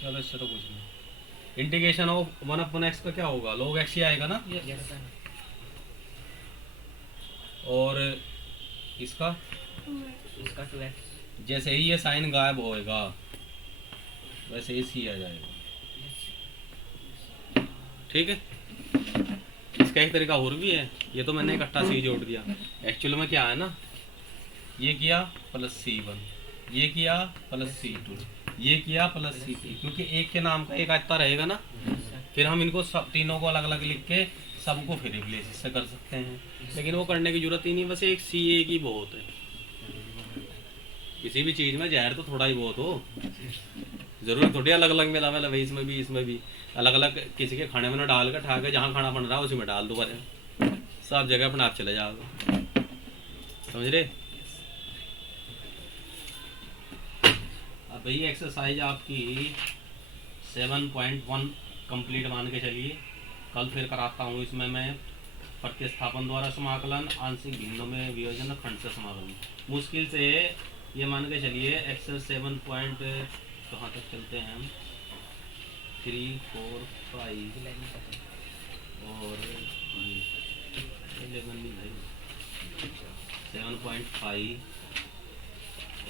चलो इससे तो कुछ नहीं। इंटीग्रेशन ऑफ 1 अपॉन x का क्या होगा, log x ही आएगा ना। Yes sir. और इसका इसका 2x। जैसे ही ये साइन गायब होएगा वैसे ही सी आ जाएगा, ठीक है। इसका एक तरीका और भी है, ये तो मैंने इकट्ठा सी जोड़ दिया, एक्चुअल में क्या है ना, ये किया प्लस C1, ये किया प्लस C2, ये किया प्लस C3, क्योंकि एक के नाम का एक आता रहेगा ना, फिर हम इनको सब तीनों को अलग अलग लिख के सबको फिर रिप्लेस इससे कर सकते हैं, लेकिन वो करने की जरूरत ही नहीं, बस एक सी एक ही बहुत है। किसी भी चीज़ में जहर तो थोड़ा ही बहुत हो, जरूरत थोड़ी अलग अलग मिला भाई, इसमें भी अलग अलग किसी के खाने में ना डाल कर ठा के जहाँ खाना बन रहा है उसी में डाल दो, बस सब जगह अपने आप चले जाओगे, समझ रहे। अब भाई एक्सरसाइज आपकी 7.1 कंप्लीट मान के चलिए, कल फिर कराता हूँ। इसमें मैं प्रतिस्थापन द्वारा समाकलन, आंशिक भिन्नों में वियोजन, खंड से समाकलन, मुश्किल से ये मान के चलिए एक्सरसाइज 7 पॉइंट कहाँ तक चलते हैं हम, 3, 4, 5 और 11 भी नहीं, 7.5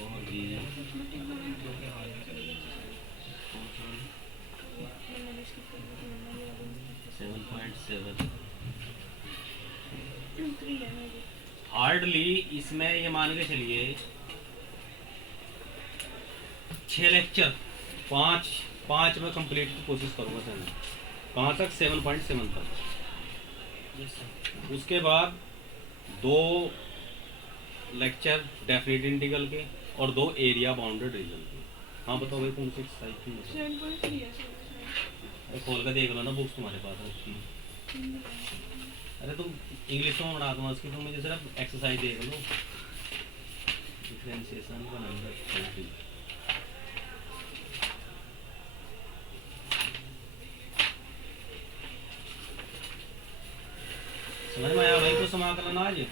और ये 7.7 हार्डली। इसमें ये मान के चलिए 6 लेक्चर, 5 में कंप्लीट की कोशिश करूँगा सर। कहाँ तक, 7.7 तक। Yes sir. उसके बाद 2 लेक्चर डेफिनेट इंटीग्रल के और 2 एरिया बाउंडेड रीजन के। हाँ बताओ भाई कौन सी एक्सरसाइज थी, 7.3 है सर। खोल कर देख लो ना, बुक्स तुम्हारे पास रखी। अरे तुम इंग्लिश में बना दूंगा उसकी, तुम मुझे सिर्फ एक्सरसाइज देख लो। डिफरेंशिएशन का नंबर समझ में आया भाई को समाकलन आज। यही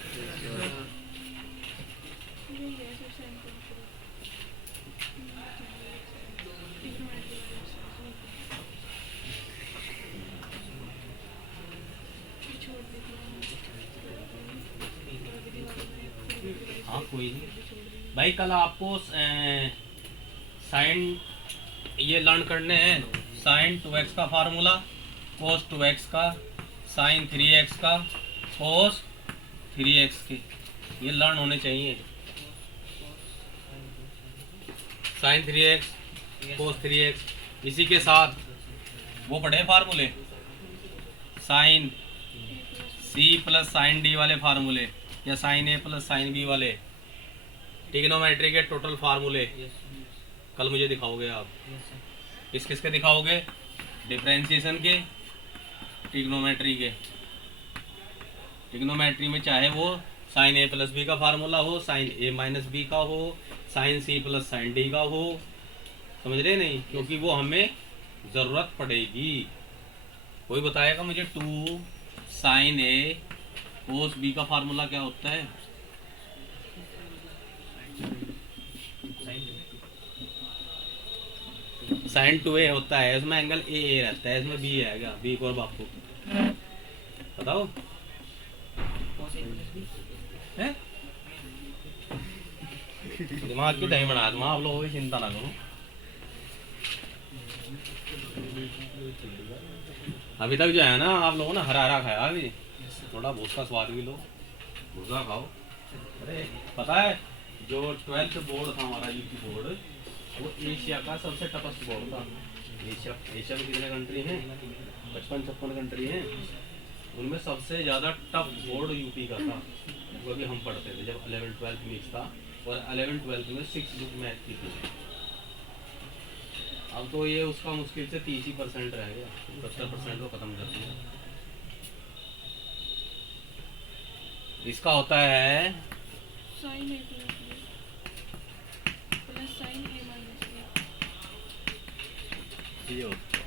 है सर 7.4। हाँ कोई नहीं भाई, कल आपको साइन ये लर्न करने हैं, साइन 2x का फार्मूला, कोस 2x का, साइन 3x का, कोस 3x के, ये लर्न होने चाहिए। साइन 3x, कोस 3x, इसी के साथ वो पढ़े फार्मूले, sine C plus sine D वाले फार्मूले, या sine A plus sine B वाले, ट्रिग्नोमेट्री के टोटल फार्मूले कल मुझे दिखाओगे आप। किस किस के दिखाओगे, डिफरेंशिएशन के, ट्रिग्नोमेट्री के। ट्रिग्नोमेट्री में चाहे वो साइन A प्लस B का फार्मूला हो, साइन A माइनस B का हो, sine C plus sine D का हो, समझ रहे नहीं, क्योंकि वो हमें ज़रूरत पड़ेगी। कोई बताएगा मुझे 2 साइन A कोस B का फार्मूला क्या होता है? साइन 2A होता है, उसमें एंगल AA रहता है, इसमें B आएगा, B को और बापू बताओ है? दिमाग की दही बना दूंगा, आप लोगों की चिंता ना करो। अभी तक जो है ना आप लोगों ने हरा हरा खाया, अभी थोड़ा भूस का स्वाद भी लो, भूसा खाओ। अरे पता है जो 12th बोर्ड था हमारा यूपी बोर्ड, वो एशिया का सबसे टफेस्ट बोर्ड था। एशिया में कितने कंट्री हैं, 55-56 कंट्री हैं, उनमें सबसे ज़्यादा टफ बोर्ड यूपी का था, क्योंकि हम पढ़ते थे जब 11th-12th मिक्स था, और 11th-12th में 6 बुक मैथ की थी। अब तो ये उसका मुश्किल से 30% रह गया, 70% को खत्म कर दिया। इसका होता है साइन ए प्लस बी प्लस साइन ए माइनस बी। ये होता है।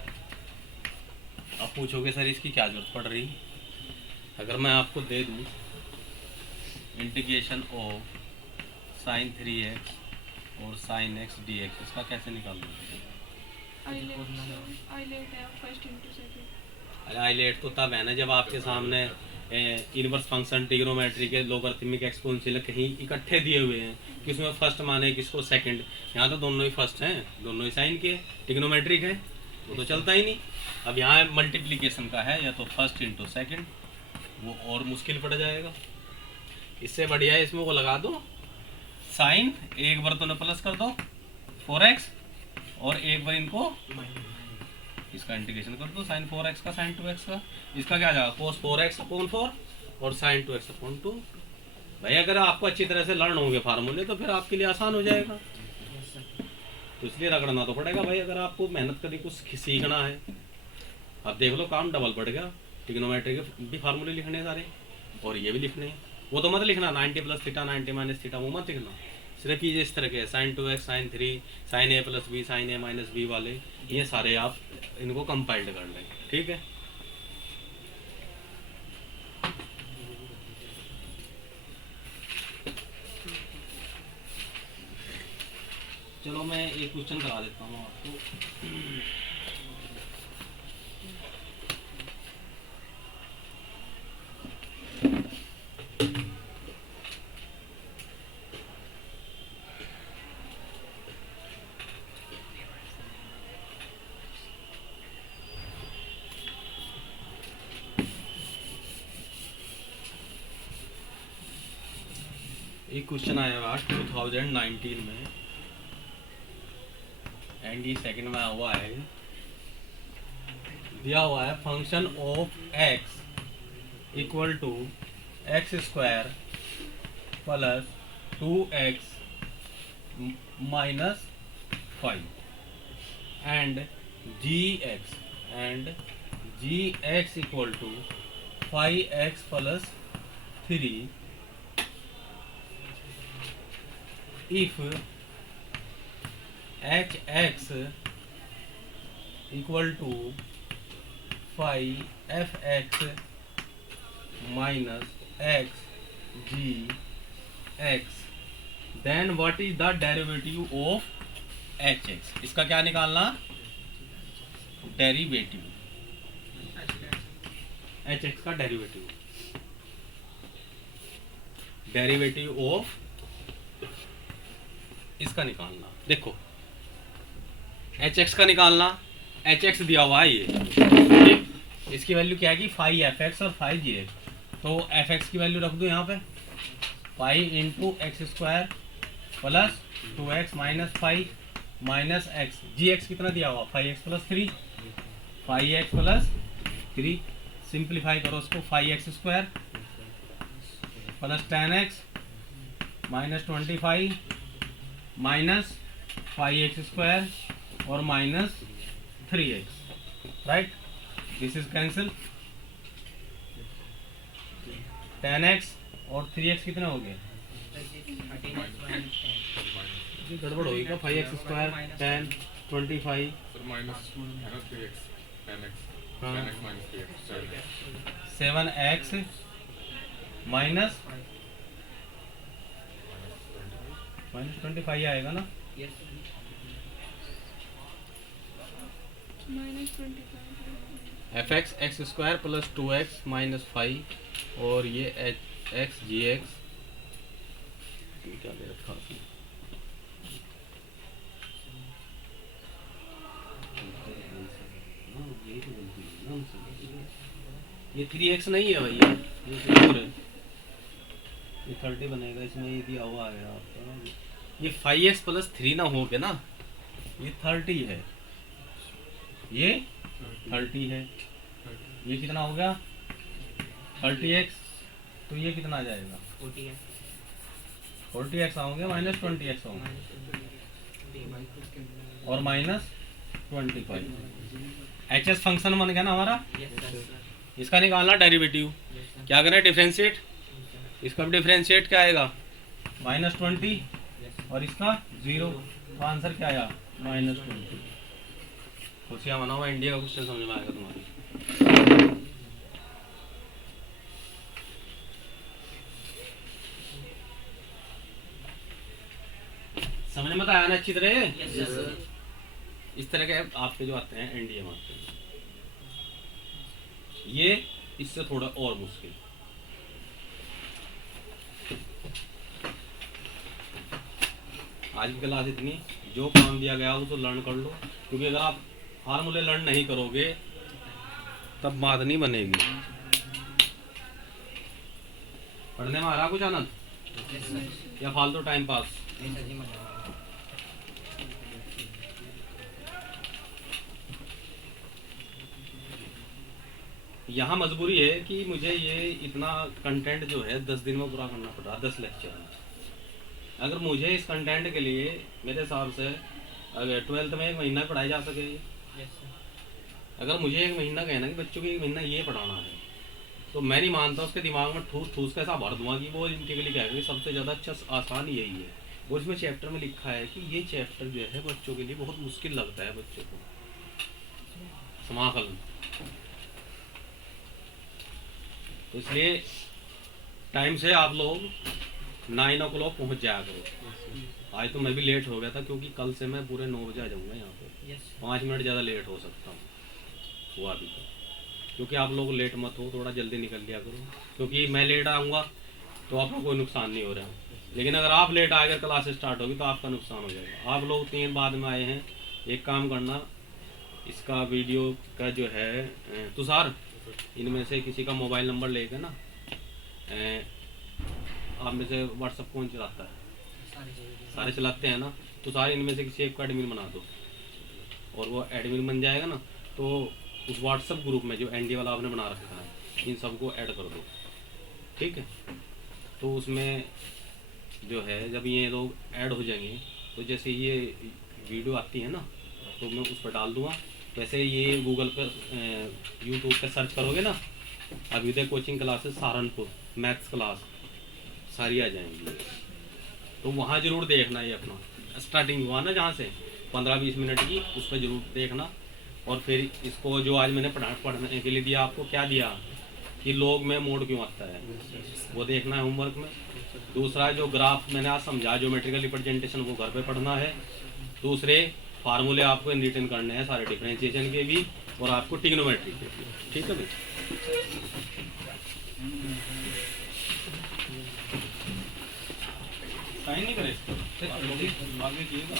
अब पूछोगे सर इसकी क्या जरूरत पड़ रही। अगर मैं आपको दे दूं इंटीग्रेशन ऑफ साइन 3x और साइन x dx, इसका कैसे निकालूं? आई लेट है फर्स्ट इनटू सेकंड। अरे आइलेट तो तब है ना जब आपके सामने इनवर्स फंक्शन ट्रिग्नोमेट्री के लोगरिथमिक एक्सपोनेंशियल कहीं इकट्ठे दिए हुए हैं, किसमें फर्स्ट माने किसको सेकंड। यहाँ तो दोनों ही फर्स्ट हैं, दोनों ही साइन के ट्रिग्नोमेट्रिक है, वो तो चलता ही नहीं। अब यहाँ मल्टीप्लिकेशन का है, या तो फर्स्ट इंटू सेकेंड, वो और मुश्किल पड़ जाएगा। इससे बढ़िया है इसमें वो लगा दो साइन, एक बार तो न प्लस कर दो 4x और एक बार इनको इसका इंटीग्रेशन कर दो साइन 4x का साइन 2x का। इसका क्या जाएगा cos 4x अपॉन 4 और साइन 2x अपॉन 2। भाई अगर आपको अच्छी तरह से लर्न होंगे फार्मूले तो फिर आपके लिए आसान हो जाएगा। तो इसलिए रगड़ना तो पड़ेगा भाई, अगर आपको मेहनत करके कुछ सीखना है। अब देख लो काम डबल बढ़ गया, ट्रिग्नोमेट्री के भी फार्मूले लिखने हैं सारे और ये भी लिखने हैं। वो तो मत लिखना 90 प्लस थीटा 90 माइनस थीटा, वो मत लिखना। सिर्फ ये इस तरह के sine 2x sine 3 sine a plus B sine a minus B वाले, ये सारे आप इनको कंपाइल्ड कर लें, ठीक है। चलो मैं एक क्वेश्चन करा देता हूँ आपको। एक क्वेश्चन आया हुआ 2019 में एंड ये सेकंड में हुआ है। दिया हुआ है function of x equal to X square plus 2x minus 5 and gx equal to 5x plus 3 if hx equal to 5fx minus x gx, then what is the derivative of hx? इसका क्या निकालना? डेरिवेटिव, hx का डेरिवेटिव, डेरिवेटिव ऑफ इसका निकालना। देखो hx का निकालना, hx दिया हुआ है ये, इसकी वैल्यू क्या है कि 5fx और 5gx, तो fx की वैल्यू रख दो यहाँ पे 5 into x square plus 2x minus 5 minus x, gx कितना दिया हुआ 5x plus 3, 5x plus 3, simplify करो उसको 5x square plus 10x minus 25 minus 5x square और minus 3x, right. This is cancel, 10x और 3x कितने हो गए? गड़बड़ होगी क्या? 5x square 10 25 minus 3x 10x हाँ 10x minus 3x 7x minus 25 आएगा ना। Minus 25 fx x square plus 2x minus 5 और ये x gx क्या दे रखा है? ये 3x नहीं है भैया, ये 30 बनेगा, इसमें ये दिया हुआ है आपका, ये 5x प्लस 3 ना हो के ना, ये 30 है, ये 30 है, ये कितना हो गया 30x, तो ये कितना आ जाएगा 40x आओगे माइनस 20x आओगे और माइनस 25। एच एस फंक्शन बन गया ना हमारा। Yes sir. इसका निकालना डेरिवेटिव। Yes sir. क्या करें, डिफरेंशिएट। इसका भी डिफरेंशिएट क्या आएगा, -20, यस और इसका 0। तो आंसर क्या आया, -20। खुशियाँ मनाओ, इंडिया का क्वेश्चन समझ में आएगा तुम्हारी। समझ में तो आया ना अच्छी तरह। Yes sir. इस तरह के आपके जो आते हैं एनडीएम आते हैं, ये इससे थोड़ा और मुश्किल। आज की क्लास इतनी, जो काम दिया गया वो तो लर्न कर लो, क्योंकि अगर आप फार्मूले लर्न नहीं करोगे तब बात नहीं बनेगी। पढ़ने में आ रहा कुछ आनंद यस सर। या फालतू टाइम पास? नहीं सर जी, मजा आया। यहाँ मजबूरी है कि मुझे ये इतना कंटेंट जो है 10 दिन में पूरा करना पड़ रहा है, 10 लेक्चर में। अगर मुझे इस कंटेंट के लिए मेरे हिसाब से अगर 12th में 1 महीना पढ़ाई जा सके, यस सर। अगर मुझे 1 महीना कहना कि बच्चों को 1 महीना ये पढ़ाना है, तो मैं नहीं मानता उसके दिमाग में ठूस ठूस के ऐसा भर दूंगा कि वो इंटीग्रली कहेगा कि सबसे ज़्यादा अच्छा आसान यही है। वो इसमें चैप्टर में लिखा है कि ये चैप्टर जो है बच्चों के लिए बहुत मुश्किल लगता है बच्चों को, समाकलन। तो इसलिए टाइम से आप लोग 9 o'clock पहुँच जाया करो। आज तो मैं भी लेट हो गया था, क्योंकि कल से मैं पूरे 9 बजे आ जाऊँगा यहाँ पे। यस 5 मिनट ज़्यादा लेट हो सकता हूँ, हुआ भी तो। क्योंकि आप लोग लेट मत हो, थोड़ा जल्दी निकल लिया करो, क्योंकि मैं लेट आऊँगा तो आपको कोई नुकसान नहीं हो रहा। लेकिन अगर आप लेट आकर क्लास स्टार्ट होगी तो आपका नुकसान हो जाएगा। आप लोग 3 बाद में आए हैं, एक काम करना, इसका वीडियो का जो है तुषार, इनमें से किसी का मोबाइल नंबर लेकर ना, आप में से व्हाट्सअप कौन चलाता है? सारे चलाते हैं ना, तो सारे इनमें से किसी एक का एडमिन बना दो, और वो एडमिन बन जाएगा ना, तो उस व्हाट्सअप ग्रुप में जो एनडी वाला आपने बना रखा है, इन सबको ऐड कर दो, ठीक है? तो उसमें जो है जब ये लोग ऐड हो जाएंगे, तो जैसे ये वीडियो आती है ना, तो मैं उस पर डाल दूँगा। वैसे ये गूगल पर यूट्यूब पर सर्च करोगे ना, Abhyudaya coaching classes Saharanpur maths class, सारी आ जाएंगी। तो वहाँ ज़रूर देखना, ये अपना स्टार्टिंग हुआ ना जहाँ से 15-20 मिनट की, उस पर ज़रूर देखना। और फिर इसको जो आज मैंने पढ़ने के लिए दिया, आपको क्या दिया कि लोग में मोड क्यों आता है, वो देखना है होमवर्क में। दूसरा जो ग्राफ मैंने आज समझा, ज्योमेट्रिकल रिप्रेजेंटेशन, वो घर पे पढ़ना है। दूसरे फार्मूले आपको रिटर्न करने हैं सारे, डिफरेंशिएशन के भी और आपको ट्रिग्नोमेट्री के भी, ठीक है भाई? साइन नहीं करे आगे कीजिएगा।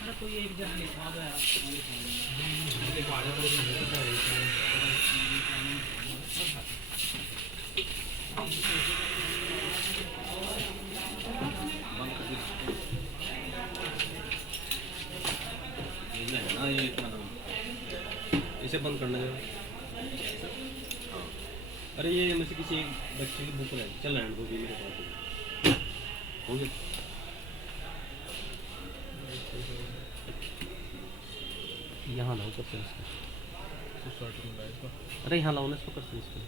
अरे कोई एक जन लिखवा दो यार। है ना, ये क्या नाम, इसे बंद करना है। हाँ, अरे ये में से किसी एक बच्चे की बुक है, चल रहने दो, भी मेरे पास हो गया। यहाँ लाओ कर इसका, अरे यहाँ लाओ ना इसको कर इसको।